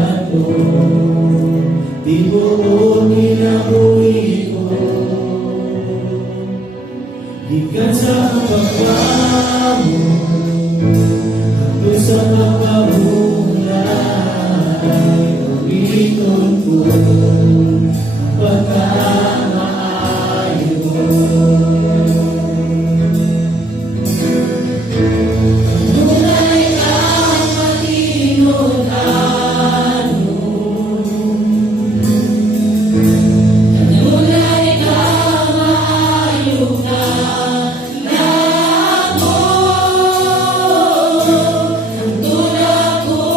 bato, di buong inabuhi ko. Ikan sa pagkamo, hanggang sa pagkahulay, ulitin ko ang pagkamaayo mo. Tunay ang matinod-ano, tunay ang maayong lamo, ang tulad ko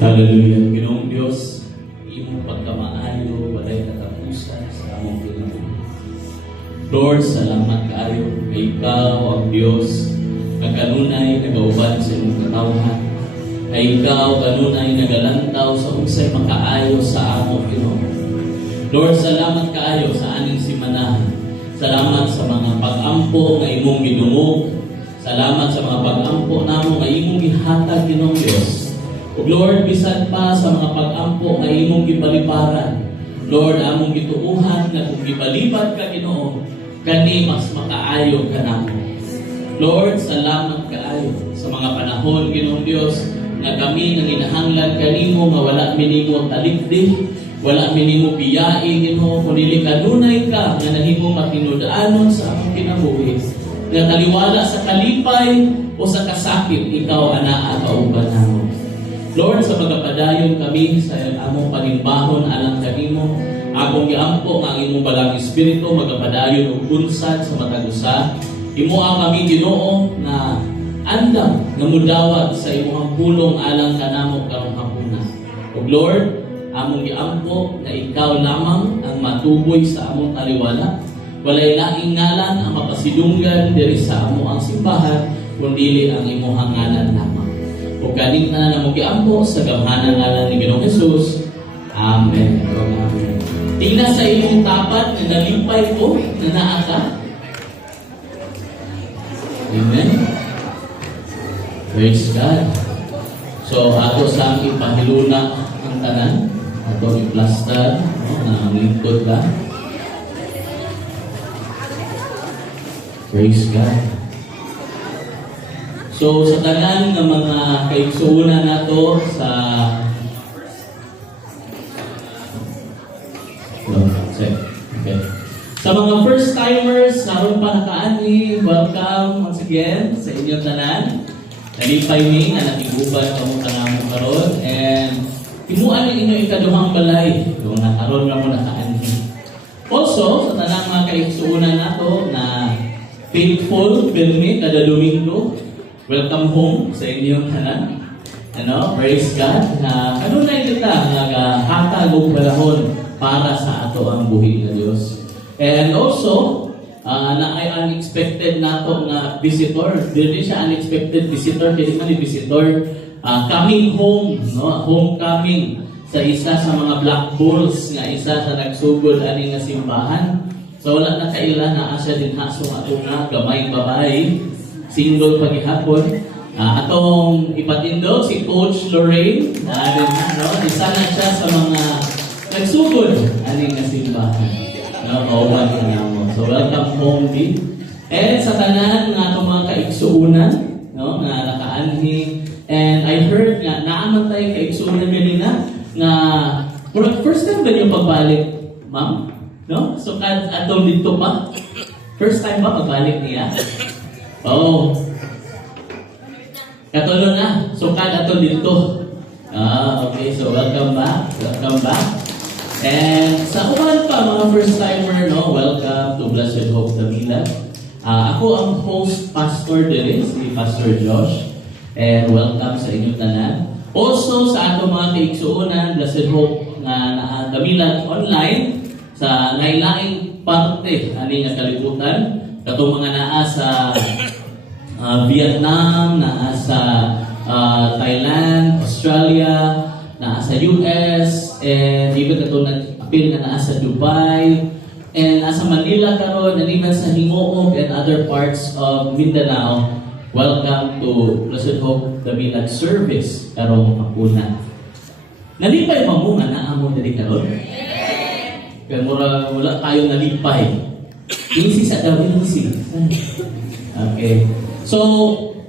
Hallelujah. Ginoong Diyos, imong pagkamaayo, walay katapusan sa among Panginoon. Lord, salamat kaayo kay Ikaw ang Diyos na kanunay nagauban sa imong katawhan. Kay Ikaw kanunay nagalantaw sa unsay makaayo sa among Panginoon. Lord, salamat kaayo sa aning simanahan. Salamat sa mga pag-ampo nga imong gidungog. Salamat sa mga pag-ampo namo nga imong gihatag Ginoong Diyos. O Lord, bisan pa sa mga pag-ampo nga imong gibalibaran. Lord, among gituuhan nga kung gibalibad ka Ginoo, kani mas makaayo ka namo. Lord, salamat kaayo sa mga panahon Ginoong Diyos nga kami nang hinahanglan kanimo nga wala minimo talikdi, wala minimo biyai Ginoo, kundi kanunay ka nga nahimo matinudaanon sa among kinabuhi. Nga taliwala sa kalipay o sa kasakit, ikaw anaa kauban namo. Lord, sa magapadayon kami sa among panimbahon alang kanimo, akong giampo nga ang imong balang espiritu magapadayon og unsad sa matag usa. Imo kami Ginoo na andam nga mudawat sa imong pulong alang kanamo karong hapuna. Ug Lord, among giampo na ikaw lamang ang matuboy sa among taliwala. Walay laing ngalan ang mapasidunggan diri sa among simbahan kundi ang imong ngalan lamang. O kanin na na mag-iampo sa gamhanan ngalan ni Ginoong Jesus. Amen. Amen. Tingnan sa imong tapat na nalipay ko na naaka. Amen. Praise God. So, ato sa ipahiluna ang tanan. Ato i-plaster. Na ang lingkod ka. Praise God. So, sa tanan ng mga kaigsuunan nato sa okay. Sa mga first-timers, naroon pa nakaani, welcome once again sa inyong tanan. Nalipay ni na natiguban sa mong tanamong karon and timuan ang inyong ikaduhang balay kung nakaroon na mo nakaani. Also, sa tanang mga kaigsuunan nato na faithful, pirmi, kada Domingo, welcome home sa inyong tanan. Praise God. Kanunay kita naghatag og balahon para sa ato ang buhi nga Dios. And also, na ay unexpected nato nga visitor. Dili siya unexpected visitor, dili man visitor. Coming home, homecoming sa isa sa mga Black Bulls nga isa sa nagsugod ani nga simbahan. So wala na kaila na asa din haso ato nga gamay babae. Single pagihapon. Atong ipatindog si Coach Lorraine. Isa na siya sa mga nagsugod aning nga simbahan. Kauban ka mo. So welcome home din. And sa tanan nga itong mga kaigsuunan nga nakaanhi. And I heard nga naaman tayo kaigsuunan ganina nga first time ba yung pagbalik, ma'am? So atong dito pa? First time ba pagbalik niya? Oh. Katulo na. So, ato dito. Okay. So, welcome back. Welcome back. And sa uman pa, mga first-timer, welcome to Blessed Hope Davila. Ako ang host pastor din, si Pastor Josh. And welcome sa inyong tanan. Also, sa ato mga kaigsuunan, Blessed Hope na Davila online, sa nailaing parte, ani nga kalibutan, katong mga naa sa Vietnam, naa sa Thailand, Australia, naa sa US, and even katong nag-appeal na naa sa Dubai, and nasa Manila karon, and even sa Hingoog and other parts of Mindanao. Welcome to Blessed Hope Davila Service karong hapuna. Nalipay ba mo nga naa mo diri karon? Kaya wala tayo nalipay. Easy sa daw, easy. Okay. So,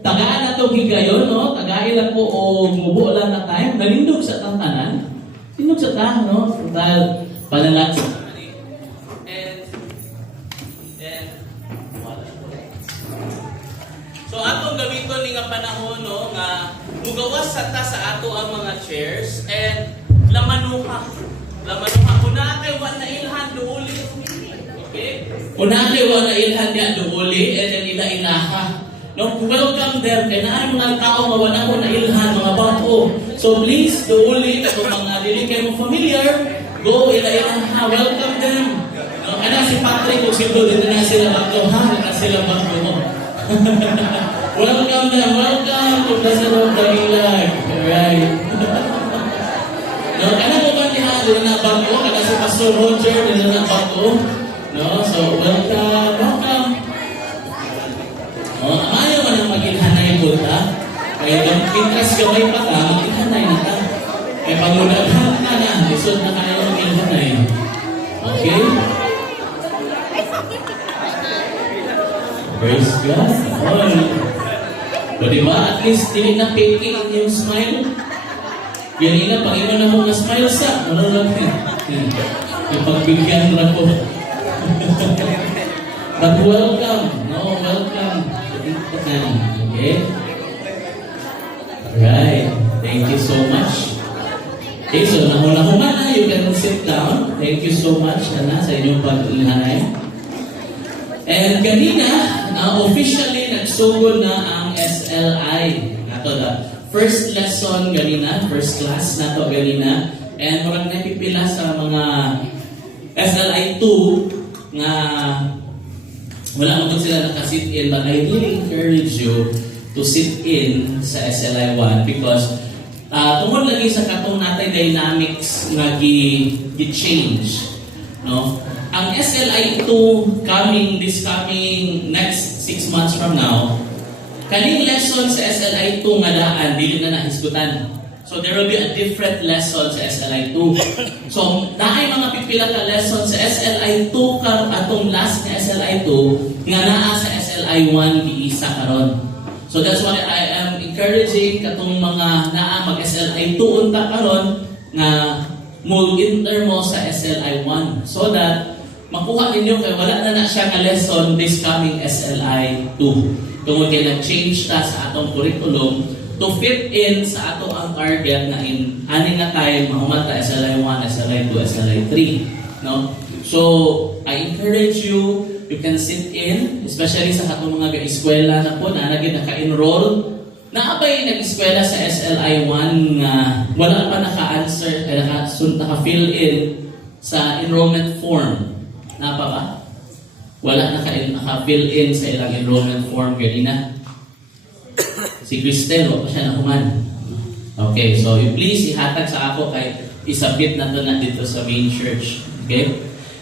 tagaan na ito higayon, tagain lang po o mubo lang na time. Nalindog sa tantanan. Sindog sa tahan, Dahil panalat sa So, atong gamiton ni nga panahon, nga mugawas sa ta sa ato ang mga chairs and lamanuha. Kuna kay wala ilhan duuli. Okay? Kuna kay wala ilhan niya duuli and then ila-ilaha. No, welcome them. Kaya na mga tao mawala ko na ilhan, mga bago. So please, ulit kung mga dili kayo mo familiar, go ila-ila ha, welcome them. No, ano si Patrick kung simple dito na sila bago ha, na sila bago mo. Welcome them, welcome to Blessed of the Ilag. Alright. No, kana mo ba niya dito na bago, kana si Pastor Roger dito na bago. No, so welcome. Oh, ayaw man ang mag-ilhanay po ta. Kaya kung interest gamay pa ka, mag-ilhanay na ta. Kaya pag-ulaghan ka na, lisod na kayo mag-ilhanay. Okay? Praise God. Oh, o diba, at least hindi na peke yung smile. Yan ina, Panginoon na mong na-smile sa. Ano lang yung pagbigyan na po. But welcome. No, welcome. Okay? Alright. Thank you so much. Okay, so nahula-hula na. You can sit down. Thank you so much na sa inyong pag-ilhanay. And kanina, officially nagsugod na ang SLI. Nato da. First lesson ganina, first class nato ganina. And marang napipila sa mga SLI 2 nga wala mo sila nakasit in, but I really encourage you to sit in sa SLI 1 because tungkol lagi sa katong natay dynamics nga gi-change. No? Ang SLI 2 this coming next 6 months from now, kaning lesson sa SLI 2 nga daan, dili na nahisgutan. So there will be a different lesson sa SLI 2. So naay mga pipila ka lesson sa SLI 2 karon atong last na SLI 2 nga naa sa SLI 1 giisa karon. So that's why I am encouraging katong mga naa mag SLI 2 unta karon nga mo-enter mo sa SLI 1 so that makuha ninyo kay wala na siya nga lesson this coming SLI 2. Tungod kay nag-change ta sa atong curriculum to fit in sa ato ang target na in ani nga time mahumata SLI 1, SLI 2, SLI 3, no? So I encourage you can sit in, especially sa katong mga eskwela na po na naging naka-enroll na abay nag-eskwela sa SLI 1 nga wala pa naka-answer naka-fill in sa enrollment form. Napa ba? Wala naka-fill in sa ilang enrollment form ganina. Si Cristelo, siya na human. Okay, so please ihatag sa ako kay isabit na to na dito sa main church. Okay?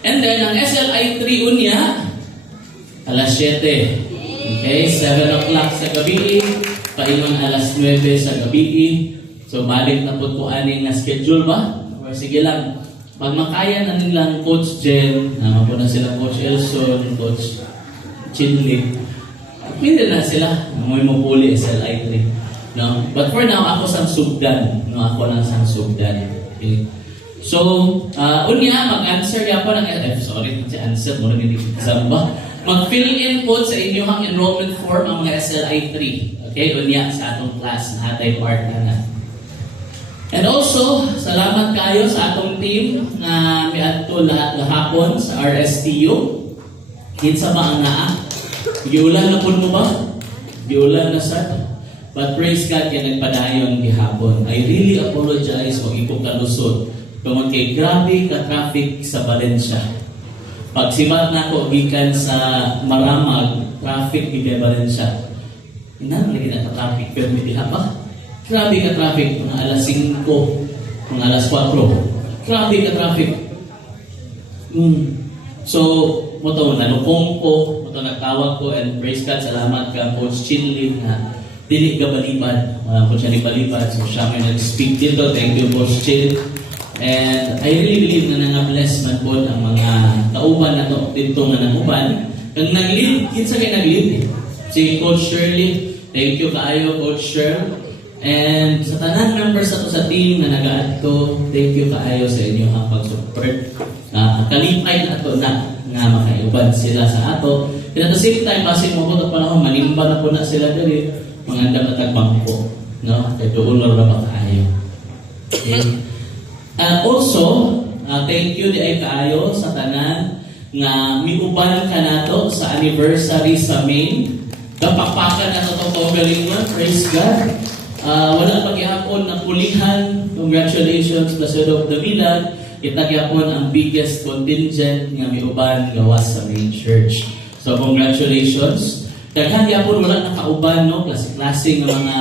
And then, ang SLI 3 unya, alas 7. Okay, 7 o'clock sa gabi, paingon alas 9 sa gabi. So, balik na po po aning na schedule ba? Or sige lang, pag makaya na nilang Coach Jen, naman po na sila Coach Elson, Coach Chinley, pwede na sila. May mapuli SLI 3. No? But for now, ako sang sugdan. No? Ako lang sang sugdan. Okay? So, unya, mag-answer niya po ng answer mo na exam ba? Mag-fill in po sa inyong enrollment form ang mga SLI 3. Okay? Unya, sa atong class na atay part na. And also, salamat kayo sa atong team na may ato lahapon sa RSTU. Kinsa ba ang naa? Giulan na po mo ba? Giulan na sir? But praise God kaya nagpadayon gihapon. I really apologize kung iko kalusod. Tungod kay grabe ka-traffic sa Valencia. Pag simat na ko gikan sa Maramag, traffic gigay Valencia. Inan lagi na ka-traffic pero may diha ba? Grabe ka-traffic. Mga alas 5, mga alas 4. Grabe ka-traffic. So, mo to nanukong ko, mo to nagtawag ko, and praise God, salamat ka Coach Chinley na dili ka balipad. Wala po siya balipad. So siya may nag-speak dito. Thank you Coach Chin. And I really believe na nanga-bless man po ang mga kauban na to dito nga nanguban. Kang nag-lead, kinsa kay nag-lead? Si Coach Shirley. Thank you kaayo Coach Shirley. And sa tanang members ato sa team na nag-add ko, thank you kaayo sa inyo ang pag-support. Kalipay na ito na nga makaiuban sila sa ato. And at the same time, kasi mo po panahon, manimba na po na sila diri, mga dapat bangko. No? Kaya doon na ba kaayo. Okay. Also, thank you di ay kaayo sa tanan nga miuban ka nato sa anniversary sa May. Kapakpakan na totoo galingon. Praise God. Wala pagyapon na pulihan. Congratulations, Blessed of Davilan. Itagyapon ang biggest contingent nga may uban gawas sa main church. So congratulations. Daghan gyapon wala nakauban no, klase-klase nga mga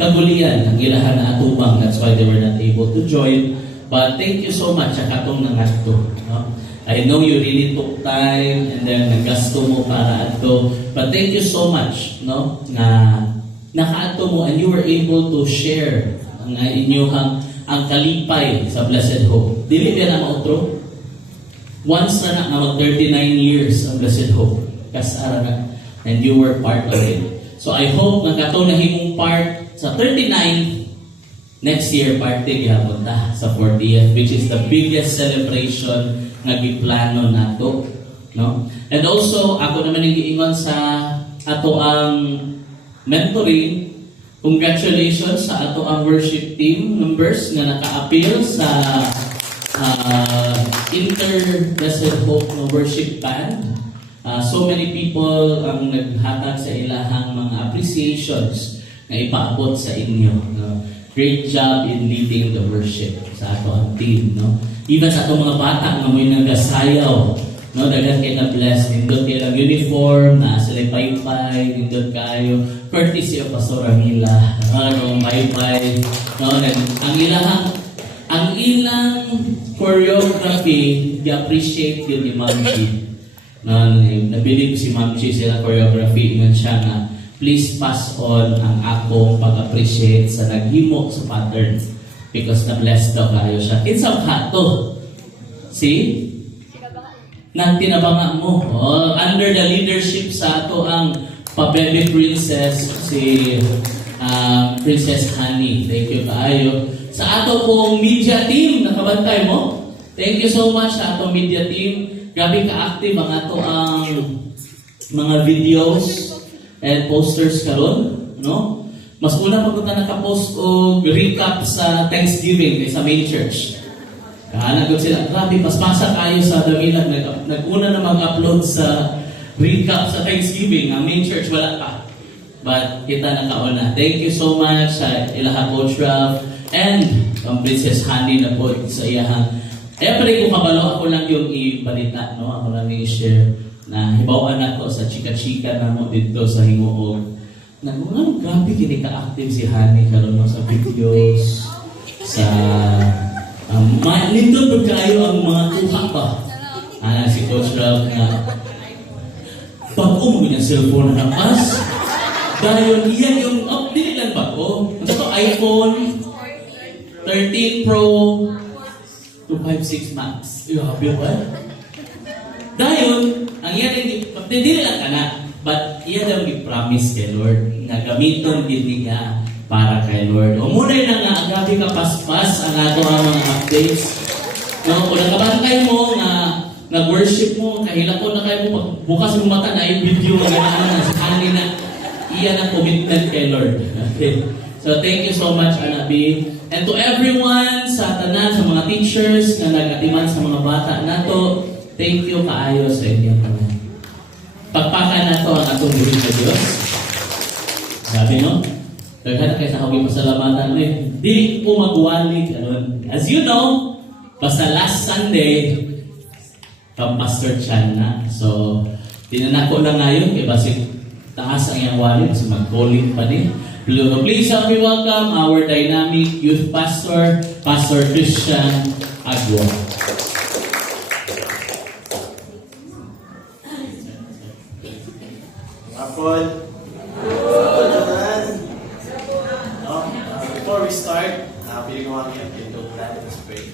kagulian ang ilahan na atubang. That's why they were not able to join. But thank you so much sa katong nangadto, no? I know you really took time and then nagasto mo para ato. But thank you so much, no? Na nakaadto mo and you were able to share ang inyong ang kalipay sa Blessed Hope. Dili ba na mautro? Once na mag 39 years ang Blessed Hope. Kasara na. And you were part of it. So I hope na kato na himong part sa 39 next year party gyapon ta sa 40th, which is the biggest celebration nga giplano nato, no? And also ako naman giingon sa ato ang mentoring. Congratulations sa ato ang worship team members nga naka-appeal sa Blessed Hope na worship band. So many people ang naghatag sa ilahang mga appreciations na ipaabot sa inyo, no? Great job in leading the worship sa ato ang team, no? Even sa ato mga bata nga may nagasayaw, no? Dagan kay na bless, nindot kay lang uniform, na sila paypay, nindot kayo, courtesy of Pastor Amila, no? Paypay, no? Ang ilang choreography, i-appreciate yun ni Ma'am G. Nabilib si Ma'am G sila choreography, ingon siya na please pass on ang akong pag-appreciate sa naghimo sa pattern because na-bless daw kayo siya. Kinsang hato? See? Nagtinabanga mo. Under the leadership sa ato ang pa-baby princess, si Princess Honey. Thank you kaayo. Sa ato pong media team, nakabantay mo? Thank you so much sa atong media team. Grabe ka-active ang ato ang mga videos and posters karon, no? Mas una pag naka-post o recap sa Thanksgiving sa main church. Kahanap ko sila, grabe, paspasa kayo sa Davilan. Nag-una na mag-upload sa recap sa Thanksgiving. Ang main church wala pa. But kita nakauna. Thank you so much sa ilaha Coach Ralph and ang Princess Honey na po sa iyahan. Kaya pala ko kabalo, ako lang yung ibalita, no? Ako lang yung i-share na hibawan ako sa chika-chika na mo dito sa Hingoog. Grabe kini ka-active si Honey karon no, sa videos, sa nindot po kayo ang mga tuha pa. Si Coach Ralph na bago mo yung cellphone na napas. Dahil iyan yung, dili lang bago. Ito iPhone 13 Pro 256 Max. Grabe ba? Dahil, ang iyan hindi lang ka na, but iyan ang i-promise kay Lord na gamiton din niya para kay Lord. O muna na nga, grabe ka paspas ang ato ang mga updates. No, kung nakabantay mo nga nag-worship mo, kahilapon na kayo mo, bukas mo mata na yung video mo na sa kanina, iyan ang commitment kay Lord. Okay. So thank you so much, Anabi. And to everyone sa tanan, sa mga teachers na nag-atiman sa mga bata nato, thank you kaayo sa inyo. Pagpakan na to ang atong buhay na Diyos. Sabi no? Daghan kayo sa hawing pasalamatan. Di po magwalig. As you know, basta last Sunday, kang Pastor Chan na. So, tinanako lang ngayon, kaya basi taas ang iyang walig, so mag-calling pa din. Please help me welcome our dynamic youth pastor, Pastor Christian Agua. Apple. Before we start, feeling ko kami ang pinto plan. Let's pray.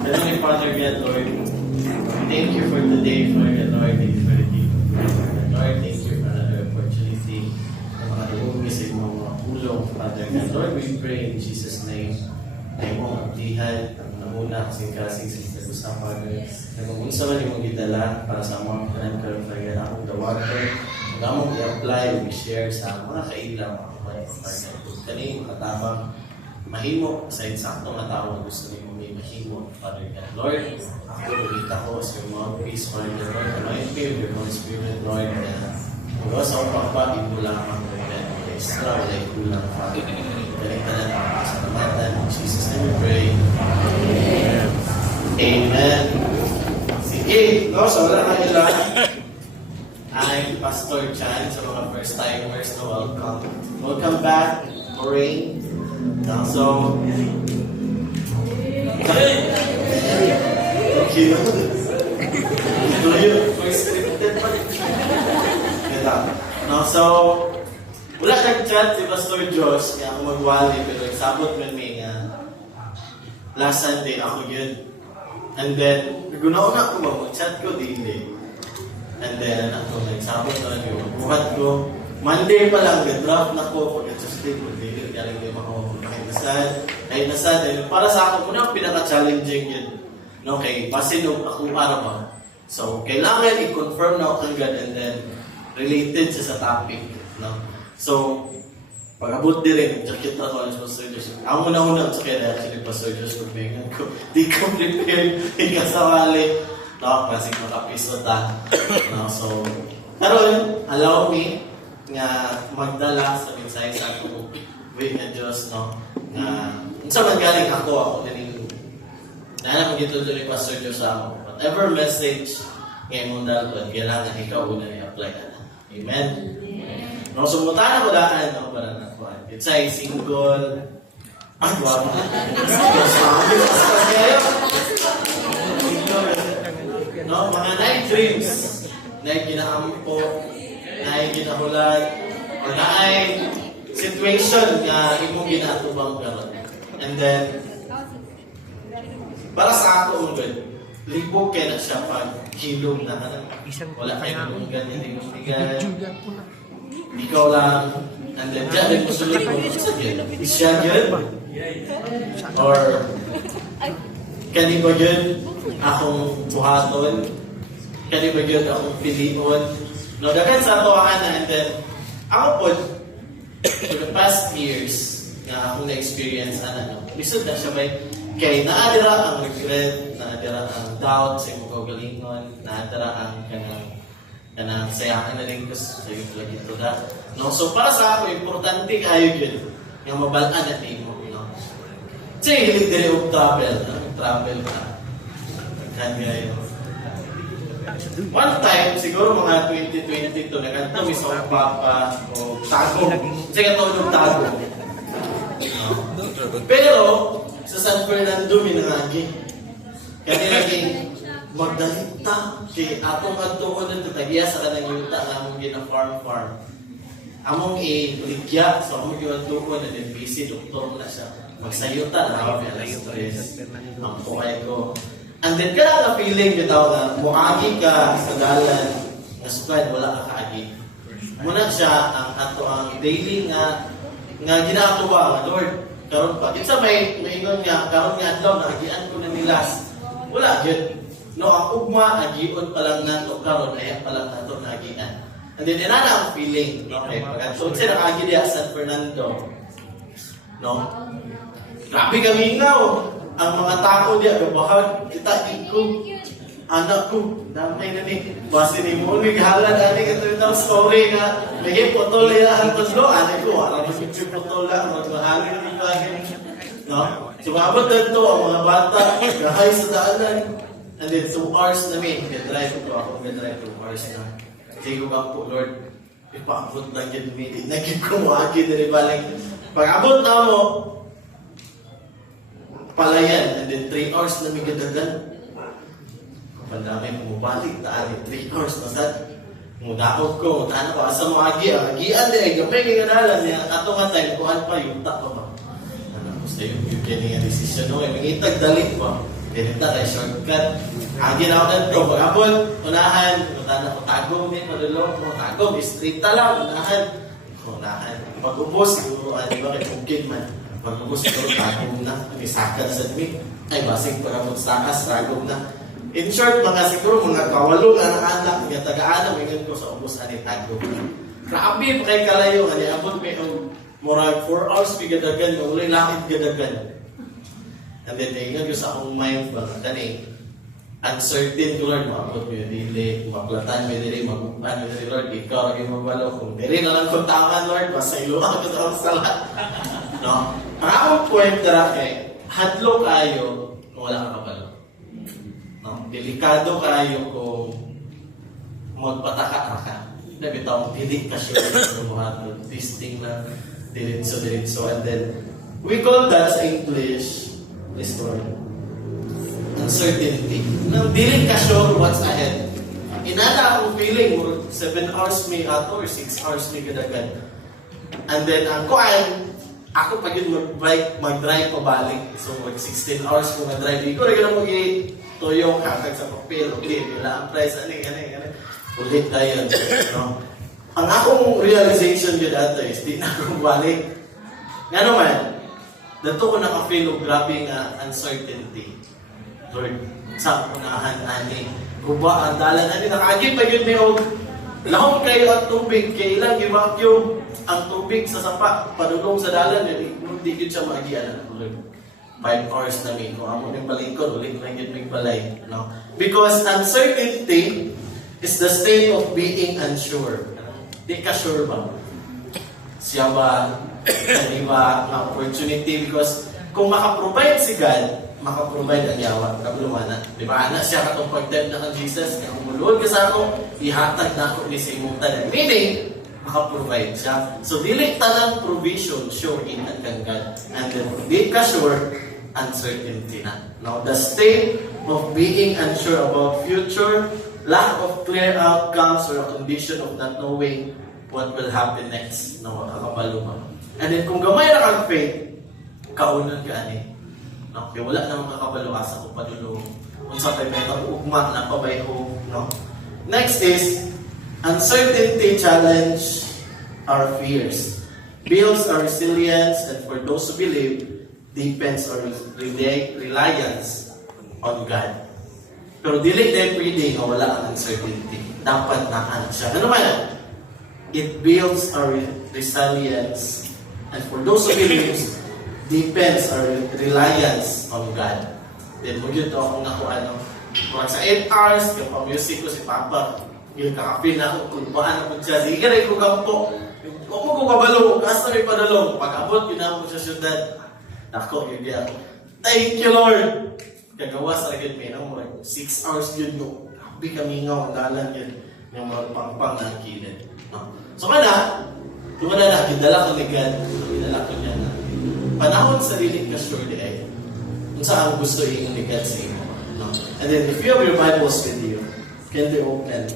Heavenly Father, God, Lord, thank you for today, for the Lord, thank you for the day. Lord, thank you for another opportunity na makatulungan sa mga ulong, Father God. Lord, we pray in Jesus' name na imong abdihan, ang namuna kasing-kasing sa nag-usapan, na kung unsa man imong gidala para sa mga kanan-kanan Father God, akong dawagan, na among i-apply o i-share sa mga kailang, mga kapatid, Father God. Kani, makatabang, mahimo sa insakto nga tao nga gusto niyo may mahimo, Father God. Lord, ako ulit ako sa iyong mouthpiece, Father God. Lord, anoint me with your Holy Spirit, Lord, na mga sa pagpapagin mo lamang, Lord, na extra, wala kulang, Father. Galing ka na naman sa salamatan. In Jesus' name we pray. Amen. Sige, no, so wala ka nila. I'm Pastor Chan, sa mga first timers na welcome. Welcome back, Maureen. So, thank you. Do you first scripted pa rin? No, so, wala nag-chat si Pastor Josh, kaya ako magwali, pero sabot man may last Sunday ako yun. And then, nagunaw ako ba, mag-chat ko, dili. And then, ako, nagsabot na yun, buhat ko. Monday pa lang, nag-draft na ko, pagka-Tuesday, pag-dili, kaya lang yung kahit nasad, para sa ako, muna ang pinaka-challenging yun. No, kay pasinog ako para ba. So, kailangan i-confirm na ako agad and then related siya sa topic. No? So, pag-abot din rin, jacket na ko ng Pastor Josh. Ang una-una sa kaya actually Pastor Josh, pagbengan ko, di ko prepare, di kasawali. No, klaseng makapiso ta. No, so, karon allow me nga magdala sa mensahe sa ako with the Diyos, no? Na, sa magaling ako din yung nahanap mo dito ni Pastor Diyos sa ako. Whatever message ngayon mong dalawin, kailangan ikaw una i-apply ka na. Amen? No, so mutana ko daan, no? Para na ko. It's a single. Ay, wow. No, mga night dreams. Night ginaampo, night ginahulat, or night situation nga imong ginatubang karon. And then para sa ako good, libog kay na siya pag hilom na kanan. Wala kay nung ganyan yung bigay. Ikaw lang. And then dyan mo sulod mo sa gid. Is siya good? Or kani ba yun akong buhaton? Kani ba yun akong pilion? No, dagan sa tuwahan na. And then ako po for the past years na akong na-experience, lisod na siya may kay naadira ang regret, naadira ang doubt sa imong kaugalingon, naadira ang kanang sayaan na rin ko sa iyo lagi ito da. No, so para sa ako, importante kayo yun, yung mabalaan natin mo, you know. Kasi hilig din yung travel ka. Kanya yun. One time, siguro mga 2022, nagkanta sa Papa o Tago. Kasi katulog Tago. Pero, sa San Fernando, minangagi. Kaya naging magdalita. Kaya atong atuon ng tatagiya sa kanang yuta na among gina-farm. Among i-ligya. So, among gina-atuon na din busy. Doktor na siya. Magsayuta na ako. Stress. Ang pukay ko. And then, kaya na feeling bitaw na muagi ka sa dalan na squad, wala ka kaagi. Muna siya ang daily nga ginatuwa nga, Lord, karon pa. Kinsa may ingon nga, karon nga adlaw naagian ko na nilas. Wala gyud. No, ang ugma agion pa lang nato karon ay pa lang nato naagian. And then inana ang feeling, no, kay pagkatod sila agi diya sa San Fernando. No? Grabe kami ngaw. Ang mga tao diya gabahag kita ko anak ko damay na ni base ni mo ni halan ani ka daw story nga may photo ya ang tulo ani ko ara mo si photo la mo mahali ni bagay no so abot dito ang mga bata gahay sa daanan and then 2 hours na may drive ko ako drive 2 hours na sige ba po Lord ipaabot lang yun mi nagkuwagi diri balik pag abot na mo palayan, and then 3 hours na may gadagan. Kapag namin pumubalik, taali, 3 hours na sad. Mudakot ko, taano ko, asa mo agi, agian di ay gamay kay ganalan niya, ato nga time, kuhan pa, yung tak pa ba? Gusto yung getting a decision, no? May itag dalit pa. Ganita kay shortcut. Agi na ako na ito, pag-abot, unahan, taano ko, tagong din, malulong mo, tagong, istrita lang, unahan. Pag-ubos, siguro, di ba, kay Pugkin man. Pag-ubos ko, tagong na, isakad sa dmi. Ay, basig pag-abot sa akas, tagong na. In short, mga siguro, mga kawalong anak, mga taga-anak, ingat ko sa ubos, ani tagong na. Grabe, pa kay kalayo, ani abot may murag 4 hours bigadagan, ulay lakit gadagan. And then, tingnan ko sa akong mind ba, kani, uncertain ko, Lord, maabot mo yung dili, maplatan mo yung dili, magupan mo yung Lord, ikaw ang mabalo. Kung dili na lang kuntangan, Lord, masaylo ako sa akong sala. No? Ang akong point na kay, hadlo kayo kung wala ka kabalo. No? Delikado kayo kung magpataka ka. Nabitaw, dili ka siya kung mga testing na diretso. And then, we call that sa English, this word, uncertainty. Nang dili ka sure what's ahead. Inana akong feeling, 7 hours may ato or 6 hours may kadagan. And then, ang kuan, ako pag yun mag-drive pabalik. So, 16 hours ko mag-drive. Ikaw rin ka na mag-tuyong kakag sa papel. Okay, wala ang price. Ano. Ulit na yun. No? Ang akong realization yun ato is, di na akong balik. Nga naman, dato ko naka-feel of grabe nga uncertainty. Lord, sa unahan ani. Kuba ang dalan ani nakaagip pa yun may lahom kayo at tubig kailang i-vacuum ang tubig sa sapa padulong sa dalan hindi gid siya maagian Lord. 5 hours na mi kung amo ning balingkod ulit lang gid mig balay, no? Because uncertainty is the state of being unsure. Di ka sure ba? Siya ba hindi ba ang opportunity because kung maka-provide si God, maka-provide ang yawa, kablumana. Di ba? Anak siya katong pag-dead na kang Jesus, kaya umulod ka sa ako, ihatag na ako ni Simutan. Meaning, maka-provide siya. So, dili tanang provision, sure in at kang God. And then, di ka sure, uncertainty na. Now, the state of being unsure about future, lack of clear outcomes, or a condition of not knowing what will happen next. No, kakabalo ba? And then, kung gamay na kang faith, kaunan ka ani. No, kaya wala namang kakabalo asa ko padulo. Kung sa may ugma na pabayho, no. Next is uncertainty challenge our fears, builds our resilience, and for those who believe, depends our reliance on God. Pero dili na everyday nga wala ang uncertainty. Dapat na siya. Ano man? It builds our resilience, and for those who believe, depends our reliance on God. Then, mo yun to akong nakuha, no? Kung sa 8 hours, yung pa-music ko si Papa, yung kakapin na ako, kung baan ako siya, sige rin ko gampo. Huwag mo ko kabalo, kasa rin padalong. Pag-abot, yun ako sa syudad. Ako, yun ako. Thank you, Lord! Kagawas na yun, may 6 hours yun, no? Habi kami nga, ang dalan yun. Yung mga pang-pang na kilid. No? So, kada, doon na, gindala ko ni God. Gindala ko niya na. Panahon sa dili ka sure di ay kung saan gusto i-indicate sa imo. No? And then, if you have your Bibles with you, can they open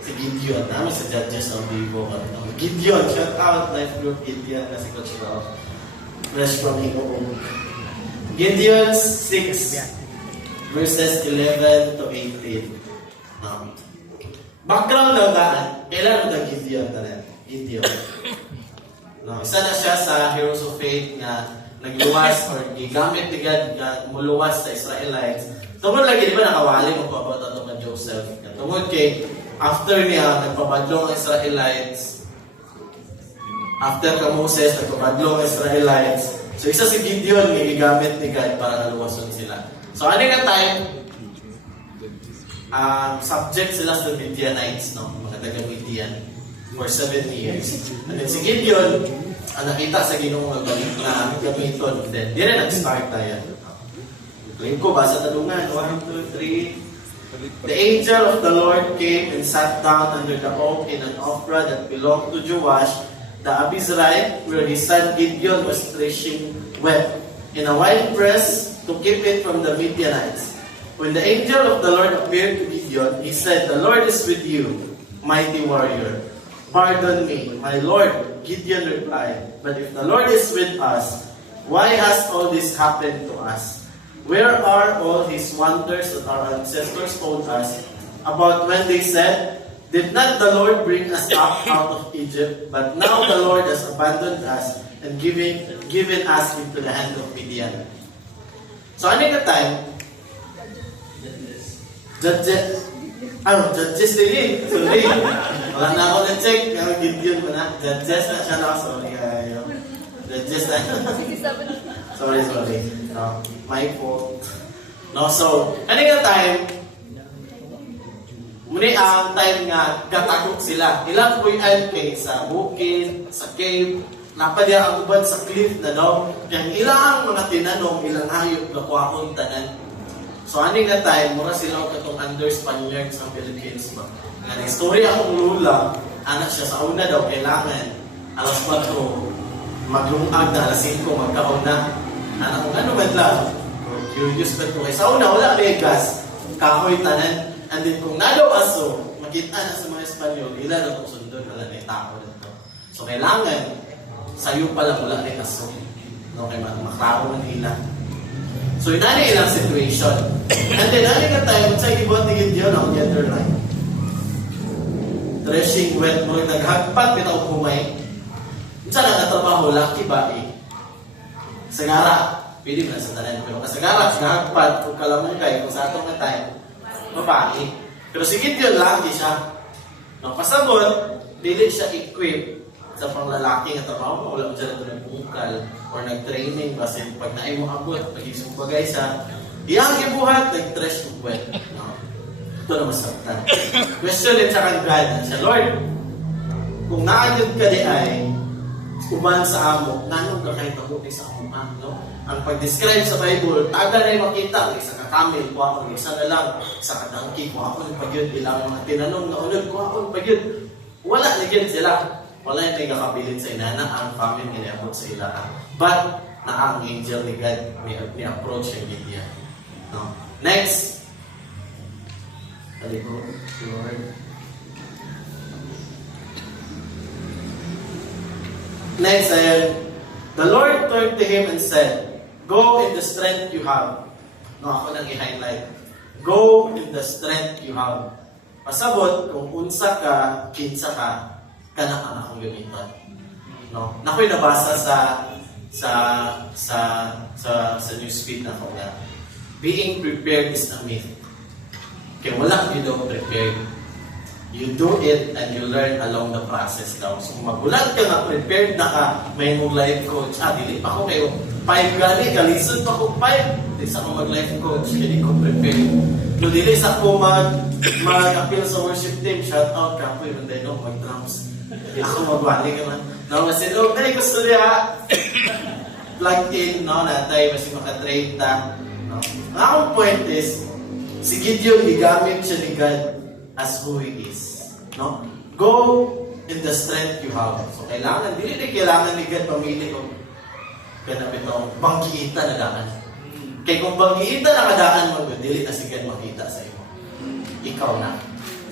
si Gideon? Namin sa Judges of Vivo. No? Gideon, shout out, life group Gideon, na si Coach Ralph. Fresh from Hinoong. Gideon 6, verses 11 to 18. No? Background lang daan, kailan na Gideon tanan? Gideon. No, isa na siya sa Heroes of Faith na nagluwas or gigamit ni God na muluwas sa Israelites. Tungod lagi, di ba nakawali mo pa about ito ng Joseph? Tungod kay, after niya, nagpabadlong ang Israelites. After ka Moses, nagpabadlong ang Israelites. So isa si Gideon nga gigamit ni God para naluwason sila. So ano nga time, subject sila sa Midianites, no? Mga taga-Midian. For 7 years. And then si Gideon, nakita sa Ginoo magbalik na gamiton. Then, di na nag-start tayo. Claim ko, basa talungan. 1, 2, 3. The angel of the Lord came and sat down under the oak in an Ophrah that belonged to Joash, the Abizrite, where his son Gideon was threshing wheat in a wine press to keep it from the Midianites. When the angel of the Lord appeared to Gideon, he said, "The Lord is with you, mighty warrior." "Pardon me, my Lord," Gideon replied, "but if the Lord is with us, why has all this happened to us? Where are all his wonders that our ancestors told us about when they said, 'Did not the Lord bring us up out of Egypt?' But now the Lord has abandoned us and given us into the hand of Midian." So, ano yung time? Judges din. Sorry. Wala na ako na-check. Pero Gideon mo na. Judges na siya na. Sorry kayo. Judges na. sorry. No, my fault. No, so, kanina time, muli ang time nga katakot sila. Ilang puyan kay sa bukid, sa cave, napadya ang ubad sa cliff na daw. Kaya ilang mga tinanong, ilang hayop na kuwakong tanan. So, ani nga time, mura sila katong under Spaniards sa Philippines ba. Nga istorya akong lula, anak siya sa una daw, kailangan alas 4, maglungag na alas 5, magkaon na. Anak ko, ano ba lang? Curious ba ito? Sa una, wala may gas, kahoy tanan. And then kung nalaw aso, makita na sa mga Espanyol, ilan na kung sundon, wala na yung tao dito. So, kailangan, sayo pa lang wala na yung aso. No, kaya maklaro man nila. So, yun na ilang situation. And then, ano ka tayo, sa ibon ni Gideon ang gender line. Threshing wet mo, naghagpat, bitaw kumay. Saan ang natrabaho, laki ba eh? Sagara, pwede mo na sa tanan. Pero kasagara, naghagpat, kung kalamungkay, kung sa atong na tayo, babae. Pero si Gideon, laki siya. No, pasabot, dili siya equip sa panglalaki nga trabaho, wala mo dyan ito nagpungkal or nag-training kasi pag naay mo abot, pag-isong bagay siya, iyang ibuhat, nag-trash ng wet. No? Ito na masaktan. Question din sa kang God, siya, Lord, kung naagad ka di ay, uman sa amo, nanong ka kahit mabuti sa amo, no? Ang pag-describe sa Bible, taga na yung makita, isa ka kamil, kuha ko, isa na lang, isa ka donkey, kuha ko ng pagyod, ilang mga tinanong na unod, kuha ko ng pagyod. Wala, nagyan sila. Wala yung nagkakabilin sa inana, ang family niliabot sa ila. But, na ang angel ni God may approach yung Gideon. No? Next. Taliko, Lord. Next, the Lord turned to him and said, go in the strength you have. No, ako nang i-highlight. Go in the strength you have. Pasabot, kung unsa ka, kinsa ka, kana ka akong gamitan. No? Nakoy nabasa sa newsfeed na ko na being prepared is a myth. Kaya wala you don't prepared. You do it and you learn along the process daw. So magulat ka na, prepared na ka, may mong life coach. Dili pa ako kayo. 5 gali, kalisod pa ko 5. Di sa ako mag-life coach, hindi ko prepared. No, dili sa ako mag-appeal sa worship team, shout out ka po, yun din, no, mag-drums. Ako magbalik naman. No, kasi no, dali gusto niya plug in, no, natay, kasi makatrade ta. No. Ang akong point is, si Gideon, igamit siya ni God as who He is. No? Go in the strength you have. So, kailangan, dili kailangan ni God pamili kung ganapit mo, banggiita na daan. Kaya kung banggiita na kadaan mo, dili na si God makita sa iyo. Ikaw na.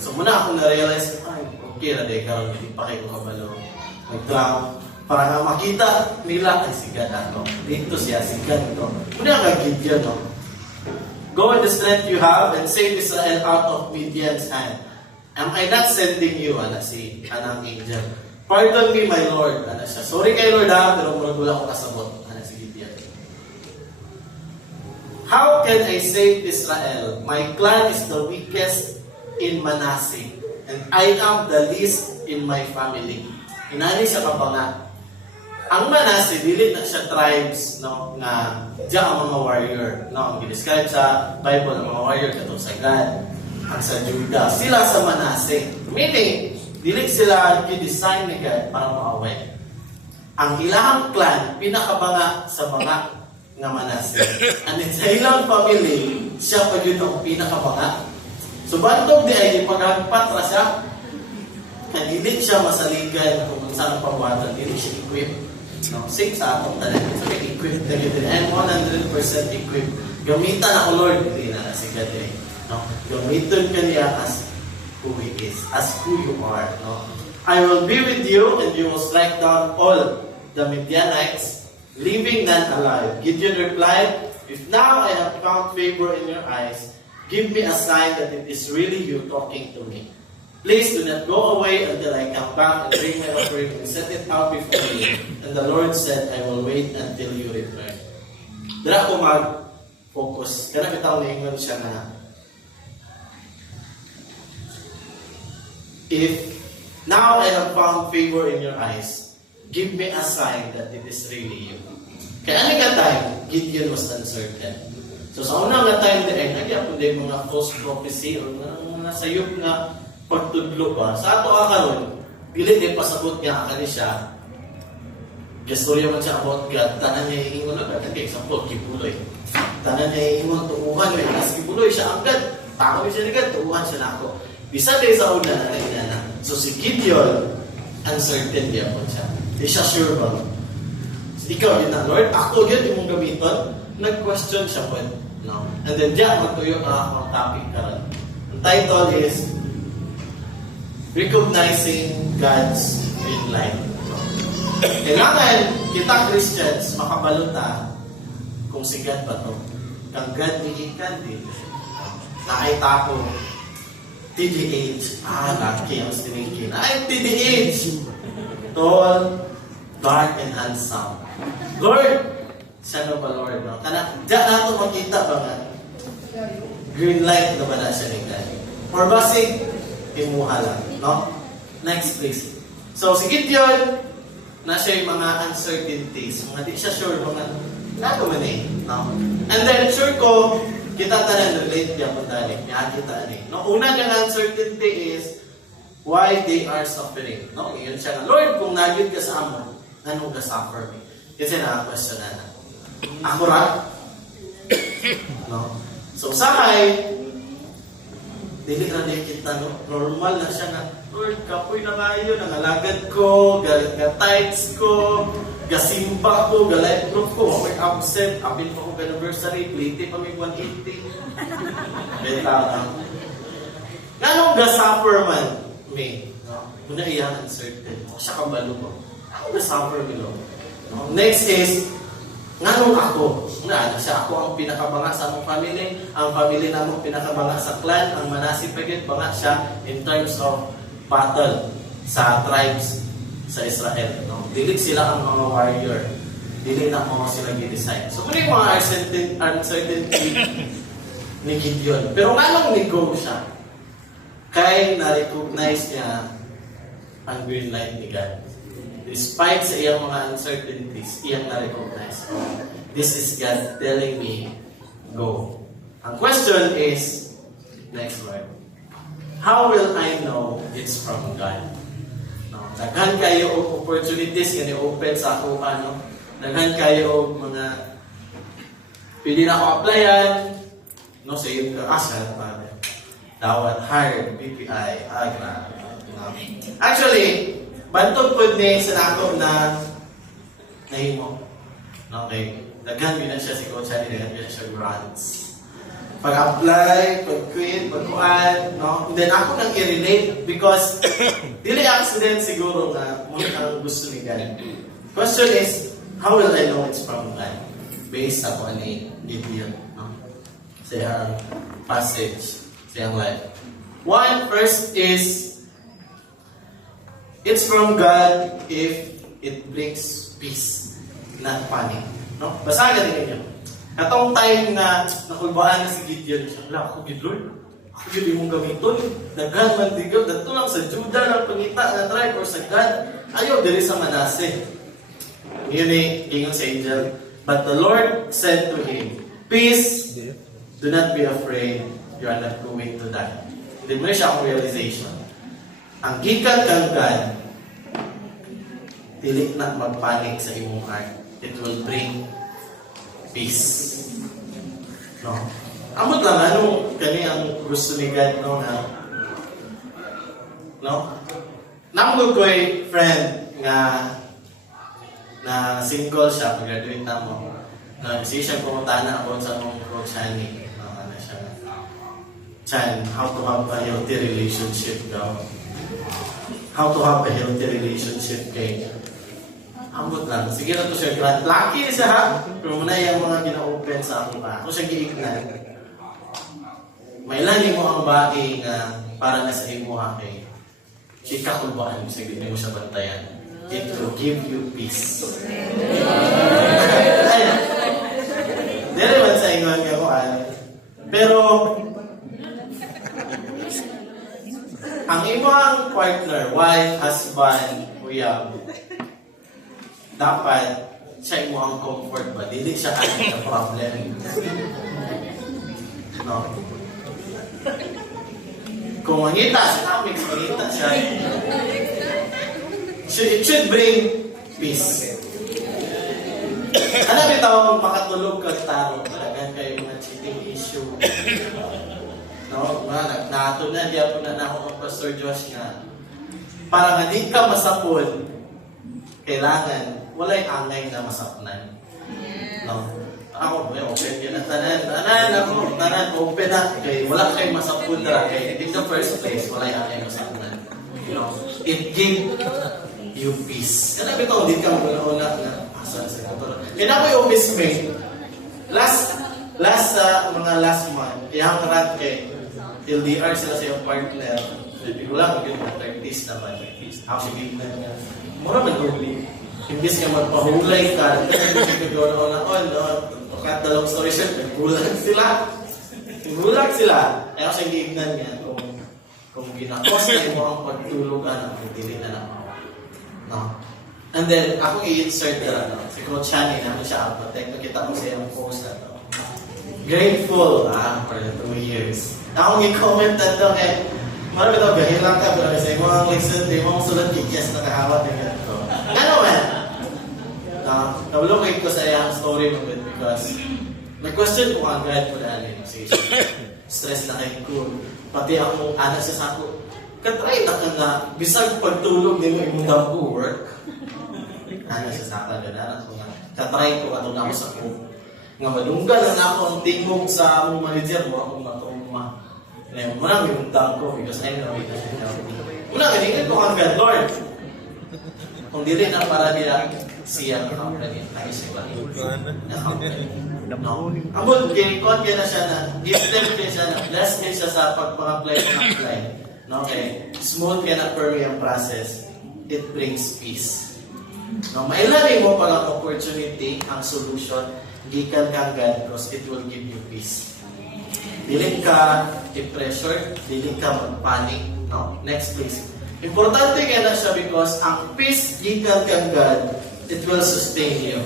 So, muna ako na-realize, ay, okay na dahil karoon, hindi pa kayo kabalo. Nag-drown. Para nga makita nila, ay si God ako. Dito siya, si God ito. Muna ka Gideon, no? Go in the strength you have and save Israel out of Midian's hand. Am I not sending you? Si anang angel. Pardon me, my Lord. Siya. Sorry kay Lord pero murag wala ko kasabot. Si Gideon. How can I save Israel? My clan is the weakest in Manasseh, and I am the least in my family. Inani siya kapanga. Ang Manasseh, dili na siya tribes, no, nga diya ang mga warrior. No, ang describe sa Bible ang mga warrior katong sa Gad, ang sa Judah. Sila sa Manasseh. Meaning, dili sila i-design ni God para maaway. Ang ilang clan, pinakabanga sa mga nga Manasseh. And then sa ilang family, siya pa yun ang pinakabanga. So, bantog di ay ipagagpatra siya. Kaya dili siya masaligan kung saan pamwatan, dili siya equipped. No, same sa atong tanan. So, equipped na yun. I'm 100% equipped. Gamitan ako, Lord. Hindi na si God eh. No? Gamitan ka niya as who He is. As who you are. No? I will be with you and you will strike down all the Midianites, leaving none alive. Gideon replied, if now I have found favor in your eyes, give me a sign that it is really you talking to me. Please do not go away until I come back and bring my offering and set it out before you. And the Lord said, I will wait until you return. Dara ko mag-focus. Kaya bitaw na ingon siya na if Now I have found favor in your eyes. Give me a sign that it is really you. Kaya ano nga time, Gideon was uncertain. So sa una nga time din, nagya po din mga false prophecy o mga sayop nga pagtudlo ba. Sa ato karon, dili din pasabot nga akali siya. Gastorya man siya about God, tanan niya iingon na God. Example, Kibuloy. Tanan niya iingon, tuuhan niya. As Kibuloy siya ang God. Tako siya ni God, tuuhan siya na ako. Bisa din sa una na. So si Gideon, uncertain niya po siya. Di siya sure ba? So, ikaw din na, Lord, ako yun yung mong gamiton. Nag-question siya po. No? And then diyan, magtuyo ang topic karon. Ang title is Recognizing God's Green Light. Kailangan kita Christians makabalota kung si God ba to. Kang God ni ikan din. Na ay tapo. TDH. Laki ang siningkin. Ay, TDH. Tall, dark, and handsome. Lord, siya na ba Lord? No? Diyan nato makita ba nga? Green light na ba na siya ni God? Or basig, imuha lang. No? Next please. So, si Gideon, na siya yung mga uncertainties. Mga di siya sure mga nagaman eh. No? And then, sure ko, kita tanan relate niya po dali. Kita eh. No? Una niyang uncertainty is why they are suffering. No? Iyon siya nga, Lord, kung nagyod ka sa amon, anong ka suffer me? Kasi na-question na. Ako ra? No? So, usahay, dili na din kita, no? Normal na siya na, Lord, kapoy na kayo, nangalagad ko, ga-tights ko, gasimba ko, ga-life group ko, may absent, apin pa ko anniversary, plate pa may 180. Beta na. Ganong ga-suffer man, may, no? Muna iyan uncertain. Siya kabalo ko. Ako ga-suffer below. No? Next is, nganong ako? Siya ako ang pinakabanga sa among family. Ang family namong pinakabanga sa clan. Ang Manasip pagit, banga siya in terms of battle sa tribes sa Israel. No? Dili sila ang mga warrior. Dili na mga sila gidesign. So, muli mga uncertainty ni Gideon. Pero nganong ni-go siya? Kaya na-recognize niya ang green light ni God. Despite sa iyang mga uncertainties, iyang na-recognize. This is God telling me, go. Ang question is, next word. How will I know it's from God? No, daghan kayo og opportunities nga ni-open sa ako, ano? Daghan kayo og mga pwede na ako applyan, no, sa iyong kaasal, tawad, hard, BPI, agra. Actually, bantog po ni sa nako na nahimo. Okay. Daghan yun na siya si Coach Ali, daghan yun siya grants. Pag-apply, pag-quit, pag-kuan, no? And then ako nang i-relate because dili accident siguro na muna ang gusto ni God. Question is, how will I know it's from God? Based ako ni Gideon, no? Sa iyang passage, sa iyang life. First is, it's from God if it brings peace, not panic. No? Basagan din ninyo. Katong time na nakulbaan na si Gideon, siya, ako Gideon, ako Gideon mong gamiton. Daghan man digaw, dato lang sa Juda ng pangita na tribe or sa God. Ayaw diri sa Manase. Yun ingon sa angel. But the Lord said to him, peace, do not be afraid, you are not going to die. Hindi mo siya ang realization. Ang gikan kang God, dili na magpanik sa imong heart. It will bring peace. No? Amot lang, ano kani ang gusto ni God, no? No? Namugod ko friend na single siya, pag-graduate na mo. No, kasi siya pumunta na about sa mong coach Shani. No, ano siya? Chan, how to have a healthy relationship daw. How to have a healthy relationship kay ambot lang. Sige na to siya grant. Lucky siya ha. Pero muna yung mga gina-open sa ako pa. Ako siya giignan. May lani mo ang bagay na para na sa imo ha kay ikakulbaan. Sige, hindi mo siya bantayan. It will give you peace. Dere man sa ingon nga ko pero ang imong partner wife, husband, uyab, dapat siya mo ang comfort ba? Dili siya ang problem. No? Kung mangita siya, mangita siya, it should bring peace. Ano bitaw makatulog ka taro, talagang kayo mga cheating issue. No, nato na diya po na ako ng Pastor Josh nga. Para nga di ka masapon, kailangan walay angay na masapnan. No. Ako, open yun na tanan, open na. Kay wala kay masapon na. Kay in the first place, walay angay masapnan. You know, it give you peace. Kaya bitaw, di ka muna na asa sa katulad. Kaya ako yung Miss May, last month, yung rat kay LDR sila sa yung partner. Hindi ko lang, yung practice naman. Ako si Bigman nga. Mura mag-uli. Imbis ka magpahulay ka, hindi ko cut the long story short, nagbulag sila. Ay ako si Bigman nga, kung ginakos na mo ang pagtulugan, hindi na lang ako. No? And then, ako i-insert na si Coach Shani, namin siya ang protect. Nakita ko siya yung post na to. Grateful for the 2 years. Akong i-comment na ito marami ito, gahil lang ka, pero kasi mo ang listen, di mo ang sulat kikis na kahawat na ganito. Ano man? Nabulokay ko sa iyang story mo because nag-question ko ang God po na sige, stress na kayo ko. Pati ako, anak siya sa ako, katry na ka na, bisag pagtulog, di mo imundang ko work. Anak siya sa akin, anak ko nga, katry ko, atong na ako sa ko. Nga madunggal na ako ang tingog sa among manager mo, akong matuma. Ngayon, muna imundang ko because I know it. Muna, ganyan ko ang God, Lord. Kung dili na para nila siya ang company, ay siya ba? No. Amod, kon kaya na siya na, gifted kaya siya na, blessed kaya siya sa pag-apply ng apply. No, okay. Smooth kaya na per ang process. It brings peace. No, mailari mo palang opportunity, ang solution, gikan kang God because it will give you peace. Dili ka i-pressure, dili ka mag-panic. No? Next please. Importante kaya na siya because ang peace gikan kang God, it will sustain you.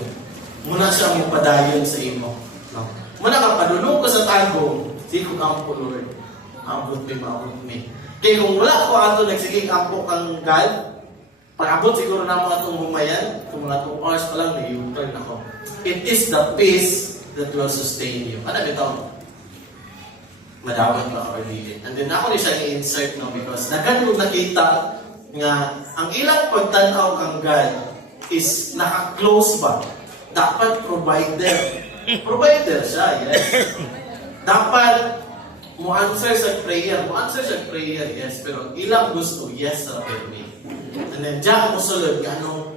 Muna siya magpadayon sa imo. No? Muna ka padulong ko sa tago, di ko kampo Lord. Maabot me. Kaya kung wala ko ato nagsiging kampo kang God, pag-abot siguro na mga itong humayan, kung mga 2 hours pa lang, may-U-turn ako. It is the peace that will sustain you. Ano ito? Madawat ba or dili? And then ako rin siya i-insert no because nagkano nakita nga ang ilang pagtanaw kang God is naka-close ba? Dapat provider. Provider siya, yes. Dapat mo answer sa prayer. Yes. Pero ilang gusto, yes sa me. And then diyan mo sulod ganong